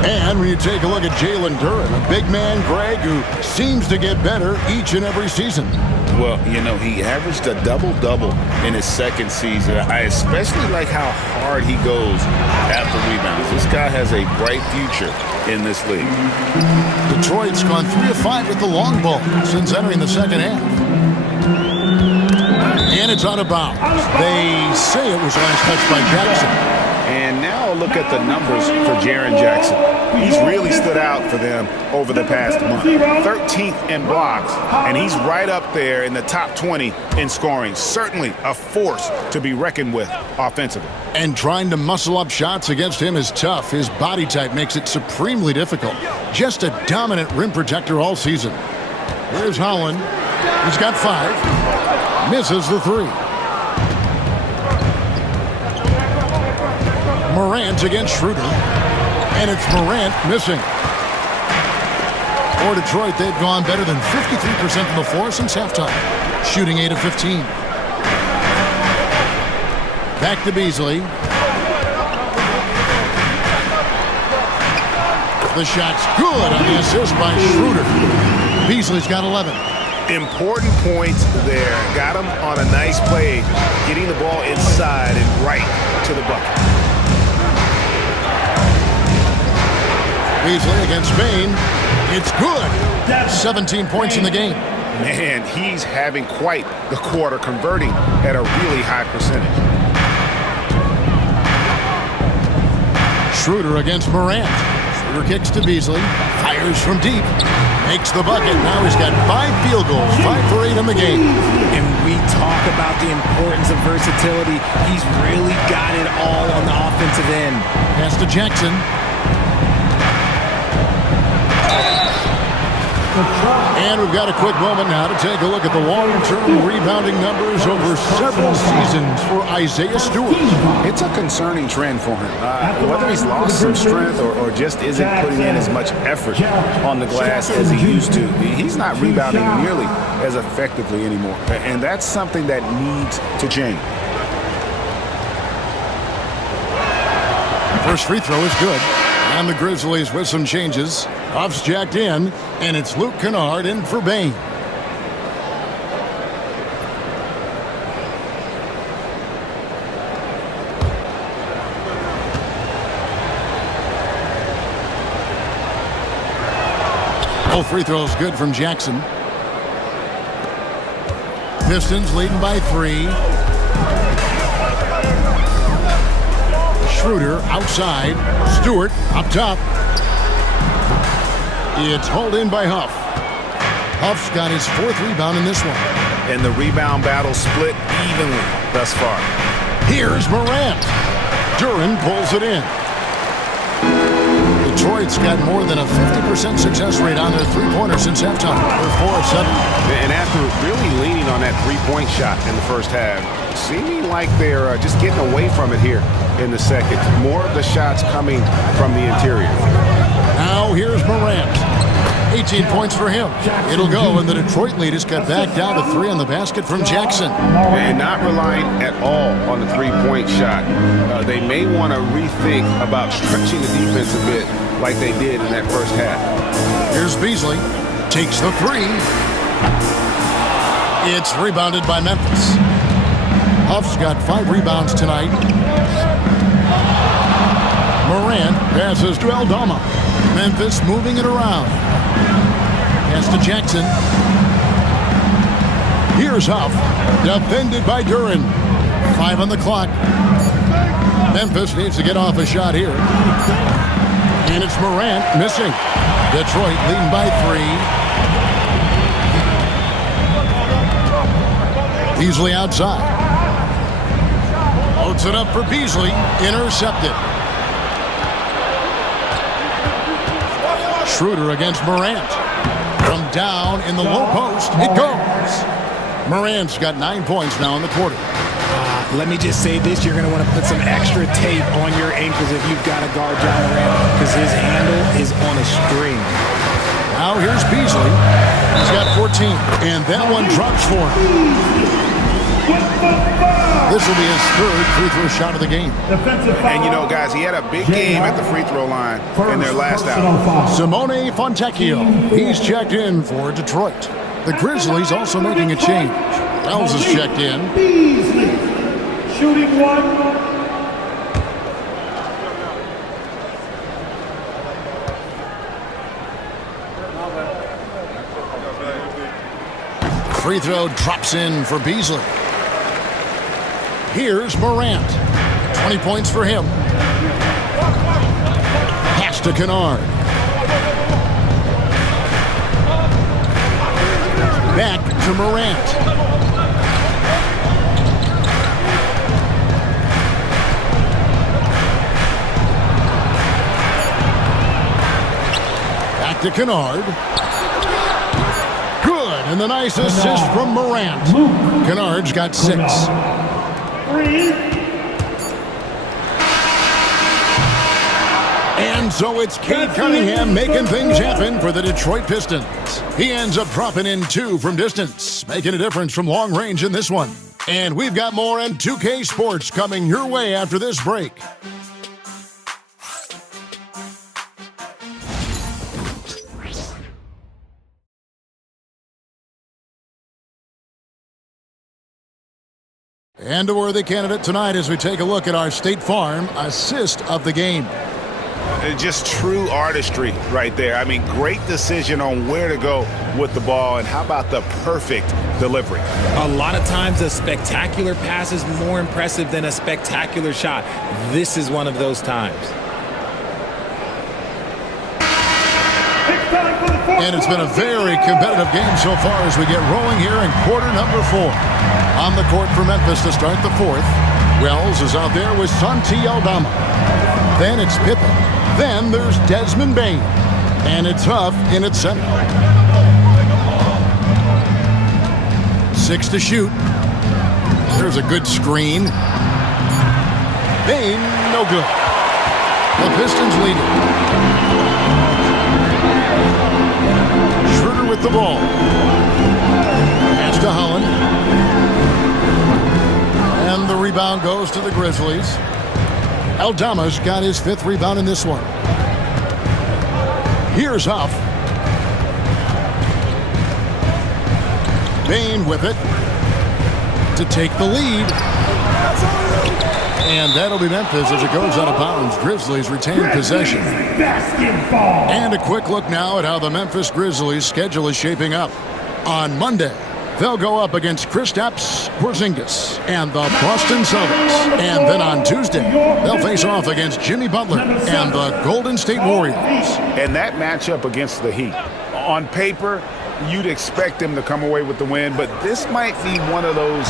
And when you take a look at Jalen Duran, a big man, Greg, who seems to get better each and every season. Well, you know, he averaged a double-double in his second season. I especially like how hard he goes after rebounds. This guy has a bright future in this league. Detroit's gone 3 of 5 with the long ball since entering the second half. And it's out of bounds. They say it was last touched by Jackson. And now look at the numbers for Jaren Jackson. He's really stood out for them over the past month. 13th in blocks, and he's right up there in the top 20 in scoring. Certainly a force to be reckoned with offensively. And trying to muscle up shots against him is tough. His body type makes it supremely difficult. Just a dominant rim protector all season. Here's Holland. He's got 5. Misses the 3. Morant against Schroeder. And it's Morant missing. For Detroit, they've gone better than 53% from the floor since halftime. Shooting 8 of 15. Back to Beasley. The shot's good on the assist by Schroeder. Beasley's got 11. Important points there. Got him on a nice play, getting the ball inside and right to the bucket. Beasley against Spain. It's good. 17 points in the game. Man, he's having quite the quarter, converting at a really high percentage. Schroeder against Morant. Schroeder kicks to Beasley. Fires from deep. Makes the bucket. Now he's got 5 field goals. 5 for 8 in the game. And we talk about the importance of versatility. He's really got it all on the offensive end. Pass to Jackson. And we've got a quick moment now to take a look at the long-term rebounding numbers over several seasons for Isaiah Stewart. It's a concerning trend for him. Whether he's lost some strength or just isn't putting in as much effort on the glass as he used to, he's not rebounding nearly as effectively anymore. And that's something that needs to change. First free throw is good. And the Grizzlies with some changes. Huff's jacked in, and it's Luke Kennard in for Bane. Both free throws good from Jackson. Pistons leading by 3. Schroeder outside. Stewart up top. It's hauled in by Huff. Huff's got his 4th rebound in this one. And the rebound battle split evenly thus far. Here's Morant. Duran pulls it in. Detroit's got more than a 50% success rate on their three-pointer since halftime. They're 4 of 7. And after really leaning on that three-point shot in the first half, seeming like they're just getting away from it here in the second. More of the shots coming from the interior. Now here's Morant. 18 points for him. It'll go, and the Detroit lead is cut back down to 3 on the basket from Jackson. And not relying at all on the three-point shot. They may want to rethink about stretching the defense a bit like they did in that first half. Here's Beasley. Takes the 3. It's rebounded by Memphis. Huff's got 5 rebounds tonight. Morant passes to Dalla. Memphis moving it around. Pass to Jackson. Here's Huff. Defended by Duran. 5 on the clock. Memphis needs to get off a shot here. And it's Morant missing. Detroit leading by 3. Beasley outside. Loads it up for Beasley. Intercepted. Schroeder against Morant. From down in the low post, it goes. Morant's got 9 points now in the quarter. Let me just say this. You're going to want to put some extra tape on your ankles if you've got to guard John Morant because his handle is on a string. Now here's Beasley. He's got 14, and that one drops for him. This will be his 3rd free throw shot of the game. And you know, guys, he had a big game at the free throw line in their last out. Simone Fontecchio. He's checked in for Detroit. The Grizzlies also making a change. Wells is checked in. Beasley, shooting 1. Free throw drops in for Beasley. Here's Morant. 20 points for him. Pass to Kennard. Back to Morant. Back to Kennard. Good, and the nice assist from Morant. Kennard's got 6. And so it's Cade Cunningham making things happen for the Detroit Pistons. He ends up dropping in 2 from distance, making a difference from long range in this one. And we've got more on 2K Sports coming your way after this break. And a worthy candidate tonight as we take a look at our State Farm assist of the game. Just true artistry right there. I mean, great decision on where to go with the ball, and how about the perfect delivery? A lot of times a spectacular pass is more impressive than a spectacular shot. This is one of those times. And it's been a very competitive game so far as we get rolling here in quarter number 4. On the court for Memphis to start the 4th. Wells is out there with Santi Aldama. Then it's Pippen. Then there's Desmond Bane. And it's Huff in its center. 6 to shoot. There's a good screen. Bane, no good. The Pistons lead it. Schroeder with the ball. Pass to Holland. And the rebound goes to the Grizzlies. Aldama's got his 5th rebound in this one. Here's Huff. Bane with it to take the lead. And that'll be Memphis as it goes out of bounds. Grizzlies retain possession. Basketball. And a quick look now at how the Memphis Grizzlies' schedule is shaping up. On Monday, they'll go up against Kristaps Porzingis and the Boston Celtics. And then on Tuesday, they'll face off against Jimmy Butler and the Golden State Warriors. And that matchup against the Heat, on paper, you'd expect them to come away with the win, but this might be one of those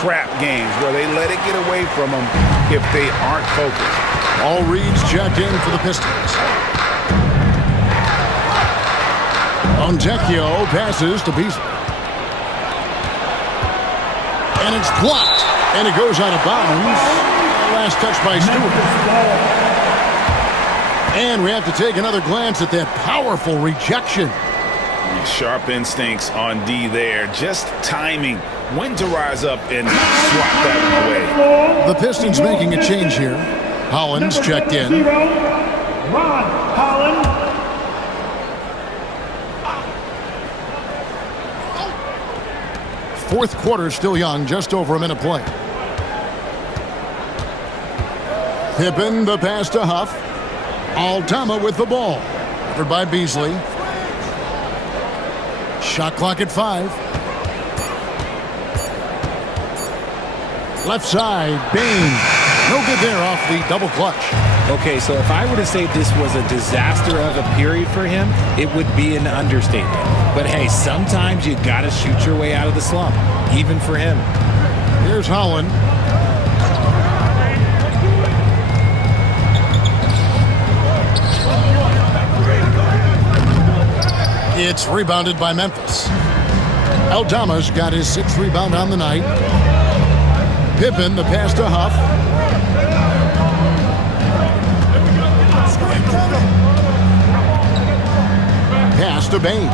trap games where they let it get away from them if they aren't focused. All reads checked in for the Pistons. Fontecchio passes to Beasley. And it's blocked. And it goes out of bounds. Last touch by Stewart. And we have to take another glance at that powerful rejection. Sharp instincts on D there. Just timing when to rise up and swat that away. The Pistons making a change here. Hollins checked in. Ron Holland. Fourth quarter still young, just over a minute play. Pippen, the pass to Huff. Aldama with the ball. Covered by Beasley. Shot clock at 5. Left side, Bain. No good there off the double clutch. Okay, so if I were to say this was a disaster of a period for him, it would be an understatement. But hey, sometimes you gotta shoot your way out of the slump, even for him. Here's Holland. It's rebounded by Memphis. Aldama's got his 6th rebound on the night. Pippen, the pass to Huff. Pass to Bain.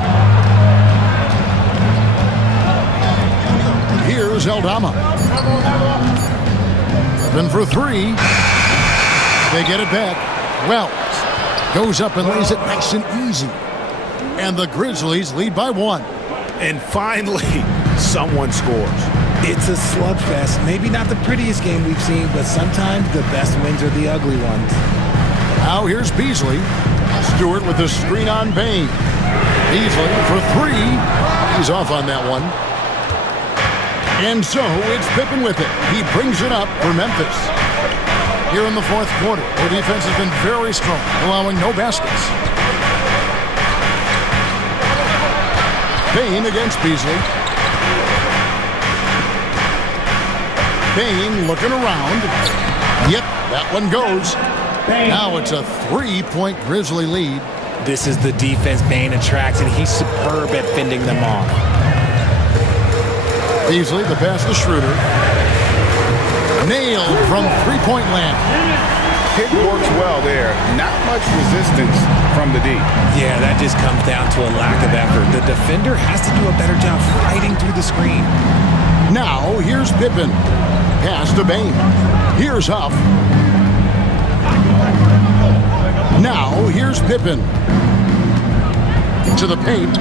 Here's Aldama. Pippen for 3. They get it back. Wells goes up and lays it nice and easy. And the Grizzlies lead by 1. And finally, someone scores. It's a slugfest. Maybe not the prettiest game we've seen, but sometimes the best wins are the ugly ones. Now here's Beasley. Stewart with the screen on Bain. Beasley for 3. He's off on that one. And so it's Pippen with it. He brings it up for Memphis. Here in the fourth quarter, their defense has been very strong, allowing no baskets. Bain against Beasley. Bain looking around. Yep, that one goes. Now it's a 3-point Grizzly lead. This is the defense Bain attracts, and he's superb at fending them off. Beasley, the pass to Schroeder. Nailed from three-point land. Pick works well there. Not much resistance from the D. Yeah, that just comes down to a lack of effort. The defender has to do a better job fighting through the screen. Now, here's Pippen. Pass to Bain. Here's Huff. Now, here's Pippen. To the paint.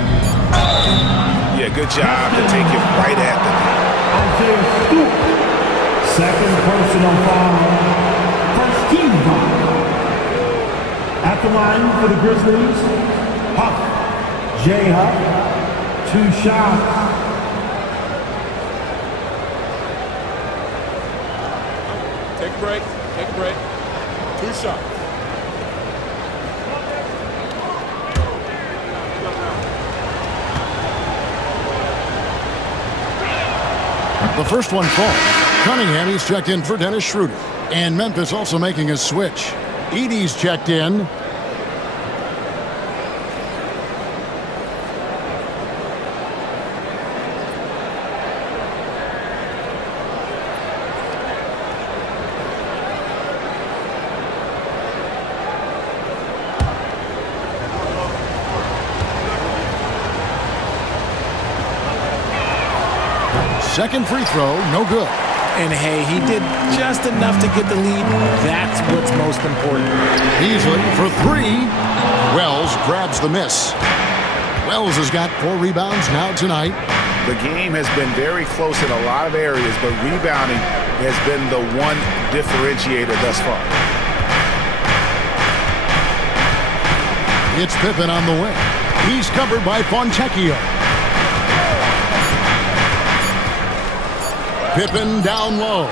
Yeah, good job to take it right at them. Second personal foul. First team foul. At the line for the Grizzlies, Huff. J. Huff. 2 shots. Take a break. Take a break. 2 shots. The first one falls. Cunningham, he's checked in for Dennis Schroeder. And Memphis also making a switch. Edey's checked in. Second free throw, no good. And hey, he did just enough to get the lead. That's what's most important. Beasley for 3. Wells grabs the miss. Wells has got 4 rebounds now tonight. The game has been very close in a lot of areas, but rebounding has been the one differentiator thus far. It's Pippen on the wing. He's covered by Fontecchio. Pippen down low.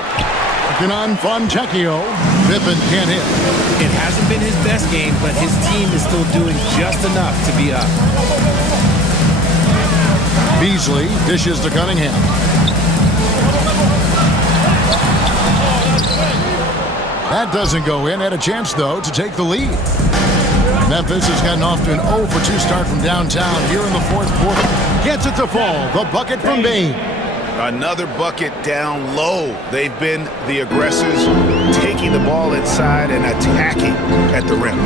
Working on Fontecchio. Pippen can't hit. It hasn't been his best game, but his team is still doing just enough to be up. Beasley dishes to Cunningham. That doesn't go in. Had a chance, though, to take the lead. Memphis has gotten off to an 0 for 2 start from downtown here in the fourth quarter. Gets it to fall. The bucket from Bane. Another bucket down low. They've been the aggressors, taking the ball inside and attacking at the rim.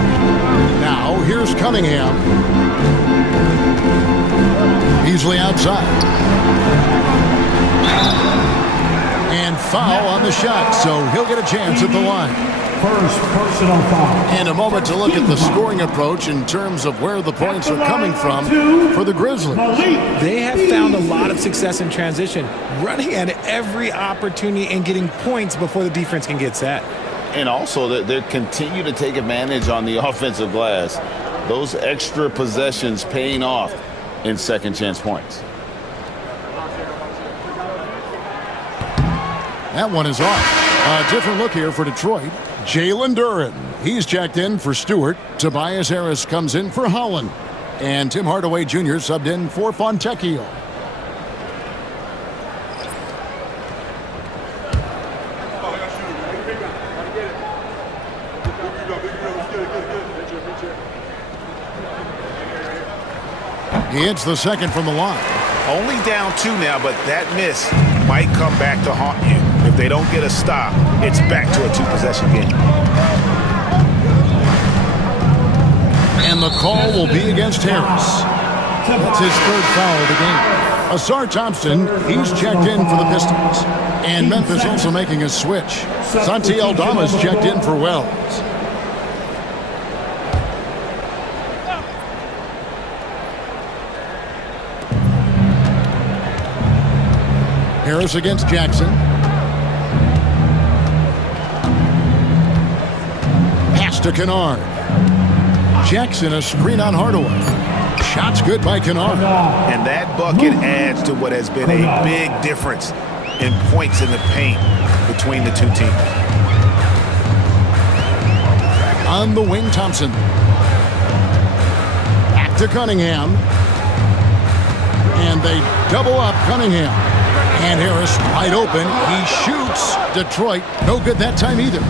Now, here's Cunningham. Beasley outside. And foul on the shot, so he'll get a chance at the line. First personal foul. And a moment to look at the scoring approach in terms of where the points are coming from for the Grizzlies. They have found a lot of success in transition, running at every opportunity and getting points before the defense can get set. And also, they continue to take advantage on the offensive glass. Those extra possessions paying off in second chance points. That one is off. A different look here for Detroit. Jalen Duren. He's checked in for Stewart. Tobias Harris comes in for Holland. And Tim Hardaway Jr. subbed in for Fontecchio. He hits the second from the line. Only down 2 now, but that miss might come back to haunt you. If they don't get a stop, it's back to a 2-possession game. And the call will be against Harris. That's his 3rd foul of the game. Asar Thompson, he's checked in for the Pistons. And Memphis also making a switch. Santi Aldama's checked in for Wells. Harris against Jackson. Pass to Kennard. Jackson a screen on Hardaway. Shot's good by Kennard. And that bucket adds to what has been a big difference in points in the paint between the two teams. On the wing, Thompson. Back to Cunningham. And they double up Cunningham. And Harris wide open. He shoots. Detroit, no good that time either.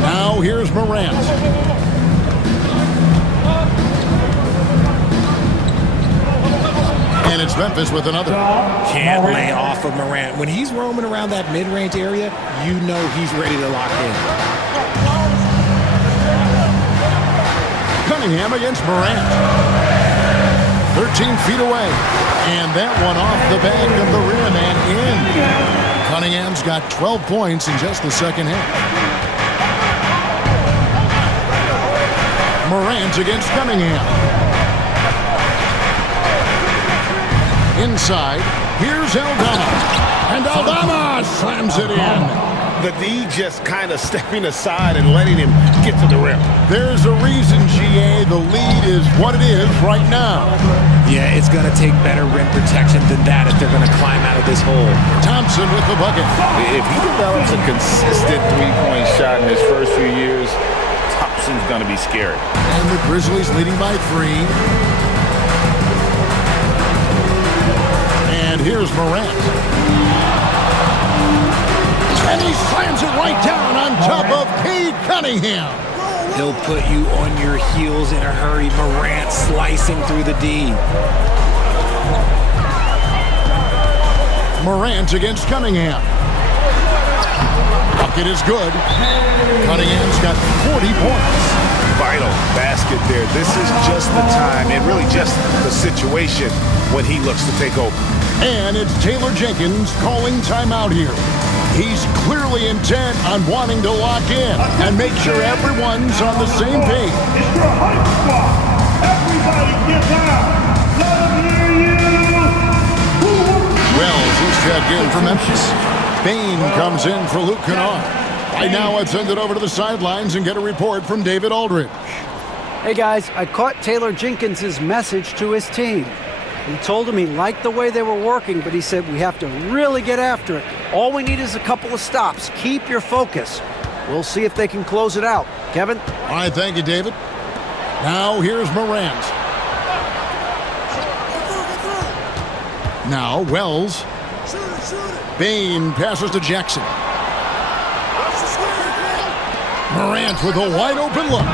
Now here's Morant. And it's Memphis with another. Can't lay off of Morant. When he's roaming around that mid-range area, you know he's ready to lock in. Cunningham against Morant. 13 feet away. And that one off the back of the rim and in. Cunningham's got 12 points in just the second half. Morant against Cunningham. Inside, here's Aldama. And Aldama slams it in. The D just kind of stepping aside and letting him get to the rim. There's a reason, GA, the lead is what it is right now. Yeah, it's going to take better rim protection than that if they're going to climb out of this hole. Thompson with the bucket. If he develops a consistent three-point shot in his first few years, Thompson's going to be scary. And the Grizzlies leading by 3. And here's Morant. And he slams it right down on top of Cade Cunningham. He'll put you on your heels in a hurry. Morant slicing through the D. Morant against Cunningham. Bucket is good. Cunningham's got 40 points. Vital basket there. This is just the time and really just the situation when he looks to take over. And it's Taylor Jenkins calling timeout here. He's clearly intent on wanting to lock in and make sure everyone's on the same page. It's your hype squad. Everybody get down. in for Memphis. Bain comes in for Luke Kennard. Right now, let's send it over to the sidelines and get a report from David Aldridge. Hey guys, I caught Taylor Jenkins' message to his team. He told him he liked the way they were working, but he said we have to really get after it. All we need is a couple of stops. Keep your focus. We'll see if they can close it out. Kevin? All right, thank you, David. Now, here's Morant. Now, Wells. Bain passes to Jackson. Morant with a wide-open look.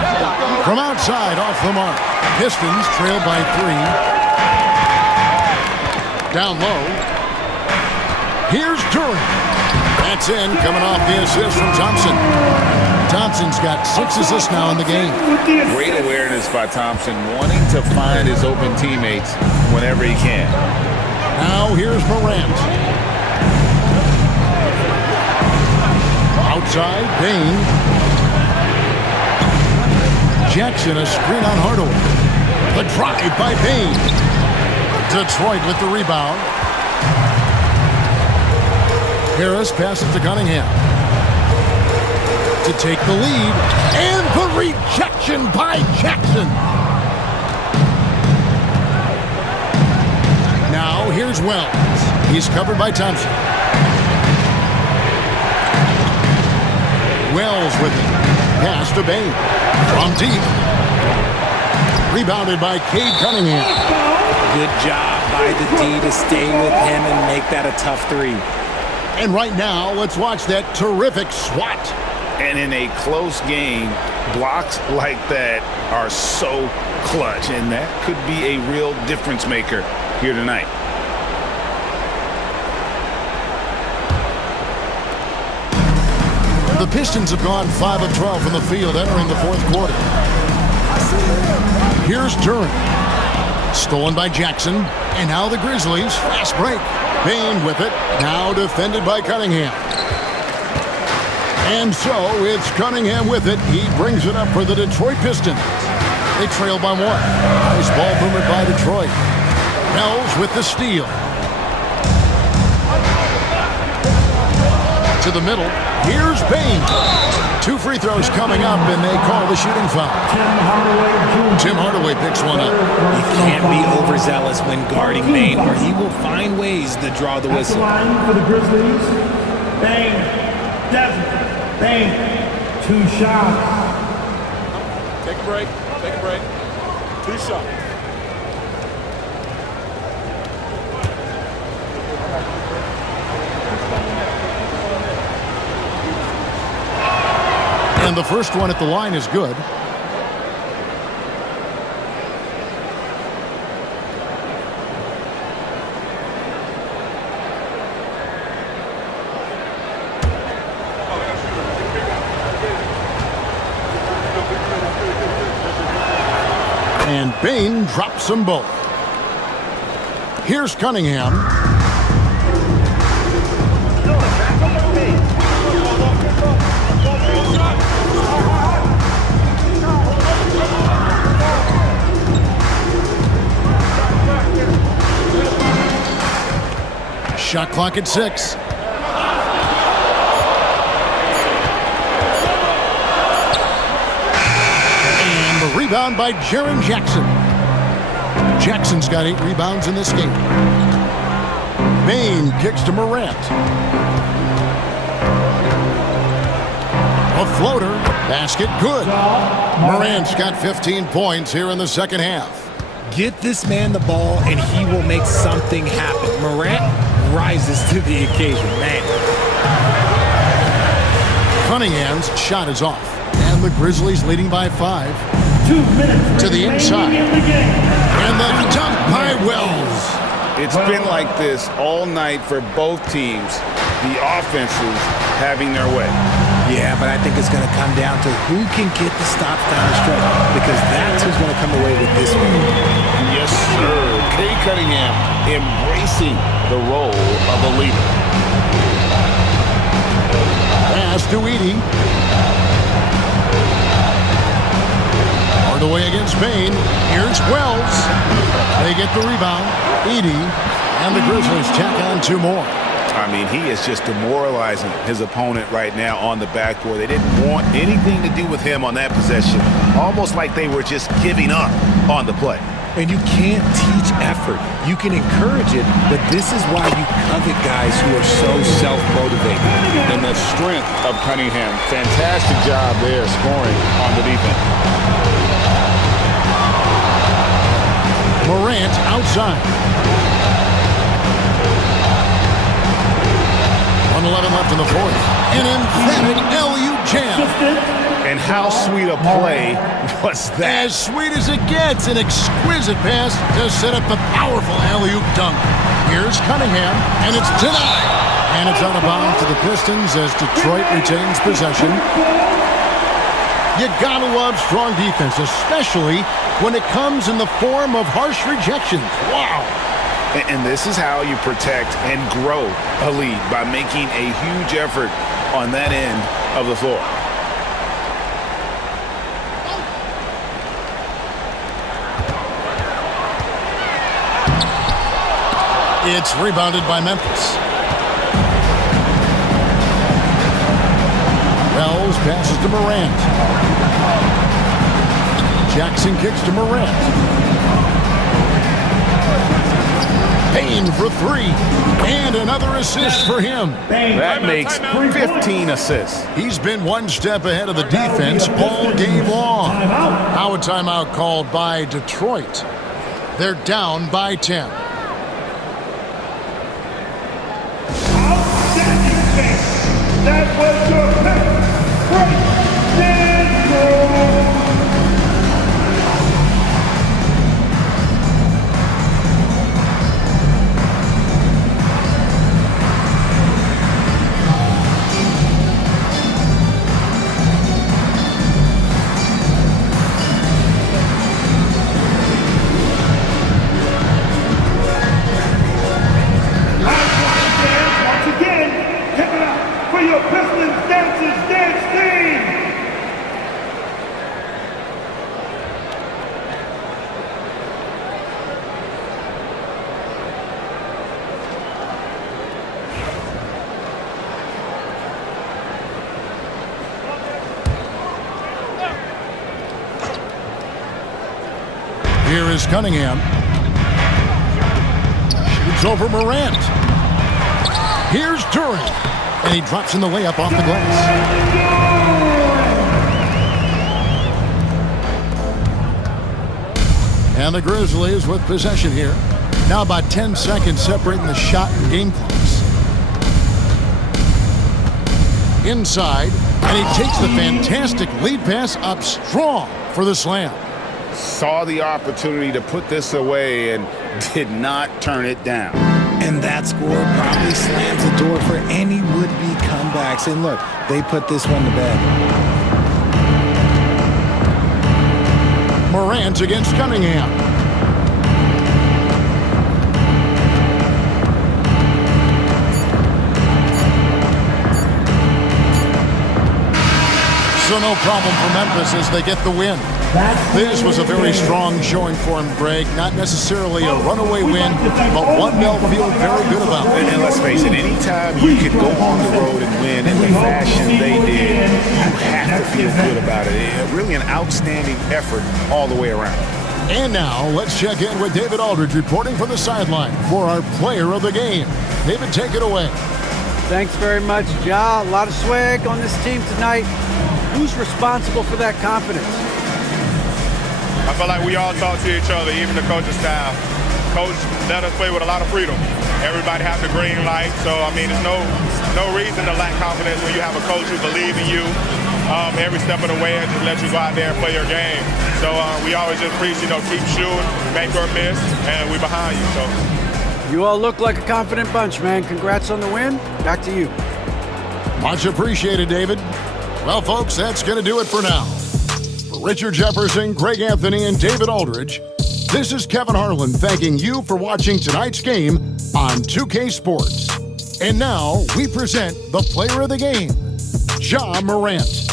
From outside, off the mark. Pistons trail by 3. Down low. Here's Durant. That's in, coming off the assist from Thompson. Thompson's got 6 assists now in the game. Great awareness by Thompson, wanting to find his open teammates whenever he can. Now here's Morant. Outside, Bain. Jackson, a screen on Hardaway. The drive by Bain. Detroit with the rebound. Harris passes to Cunningham to take the lead. And the rejection by Jackson. Now here's Wells. He's covered by Thompson. Wells with it. Pass to Bain. From deep. Rebounded by Cade Cunningham. Good job by the D to stay with him and make that a tough 3. And right now, let's watch that terrific swat. And in a close game, blocks like that are so clutch, and that could be a real difference maker here tonight. The Pistons have gone 5 of 12 from the field entering the fourth quarter. Here's Durant. Stolen by Jackson. And now the Grizzlies. Fast break. Bain with it. Now defended by Cunningham. And so it's Cunningham with it. He brings it up for the Detroit Pistons. They trail by 1. Nice ball movement by Detroit. Wells with the steal. To the middle. Here's Bain. 2 free throws coming up, and they call the shooting foul. Tim Hardaway picks one up. You can't be overzealous when guarding Bain, or he will find ways to draw the whistle. Line for the Grizzlies. Bain. Desmond. Bain. 2 shots. Take a break. Take a break. 2 shots. And the first one at the line is good. And Bain drops them both. Here's Cunningham. Shot clock at 6. And the rebound by Jaren Jackson. Jackson's got 8 rebounds in this game. Bain kicks to Morant. A floater. Basket good. Morant's got 15 points here in the second half. Get this man the ball, and he will make something happen. Morant rises to the occasion, man. Cunningham's shot is off. And the Grizzlies leading by 5. 2 minutes to the inside. And the dunk by Wells. It's been like this all night for both teams. The offenses having their way. Yeah, but I think it's going to come down to who can get the stops down the stretch, because that's who's going to come away with this one. Yes, sir. Cade Cunningham embracing the role of a leader. Pass to Edey. Hardaway against Bain. Here's Wells. They get the rebound. Edey and the Grizzlies tack on 2 more. I mean, he is just demoralizing his opponent right now on the backboard. They didn't want anything to do with him on that possession, almost like they were just giving up on the play. And you can't teach effort. You can encourage it, but this is why you covet guys who are so self-motivated. And the strength of Cunningham. Fantastic job there scoring on the defense. Morant outside. 1:11 left in the fourth. An emphatic LU jam. And how sweet a play was that? As sweet as it gets, an exquisite pass to set up the powerful alley-oop dunk. Here's Cunningham, and it's denied. And it's out of bounds to the Pistons as Detroit retains possession. You gotta love strong defense, especially when it comes in the form of harsh rejections. Wow. And this is how you protect and grow a lead, by making a huge effort on that end of the floor. It's rebounded by Memphis. Wells passes to Morant. Jackson kicks to Morant. Payne for three. And another assist for him. That makes 15 assists. He's been one step ahead of the defense all game long. Now a timeout called by Detroit. They're down by 10. That was your pick. Great Here is Cunningham. Shoots over Morant. Here's Duran. And he drops in the layup off the glass. And the Grizzlies with possession here. Now about 10 seconds separating the shot and game clocks. Inside. And he takes the fantastic lead pass up strong for the slam. Saw the opportunity to put this away and did not turn it down. And that score probably slams the door for any would-be comebacks. And look, they put this one to bed. Morant against Cunningham. So no problem for Memphis as they get the win. This was a very strong showing for him, Greg. Not necessarily a runaway win, but one they'll feel very good about. And let's face it, anytime you can go on the road and win in the fashion they did, you have to feel good about it. Really an outstanding effort all the way around. And now let's check in with David Aldridge reporting from the sideline for our player of the game. David, take it away. Thanks very much, Ja. A lot of swag on this team tonight. Who's responsible for that confidence? I feel like we all talk to each other, even the coaching staff. Coach let us play with a lot of freedom. Everybody has the green light, so I mean, there's no reason to lack confidence when you have a coach who believes in you every step of the way and just let you go out there and play your game. So we always just preach, keep shooting, make or miss, and we're behind you. So you all look like a confident bunch, man. Congrats on the win. Back to you. Much appreciated, David. Well, folks, that's going to do it for now. For Richard Jefferson, Greg Anthony, and David Aldridge, this is Kevin Harlan thanking you for watching tonight's game on 2K Sports. And now we present the player of the game, Ja Morant.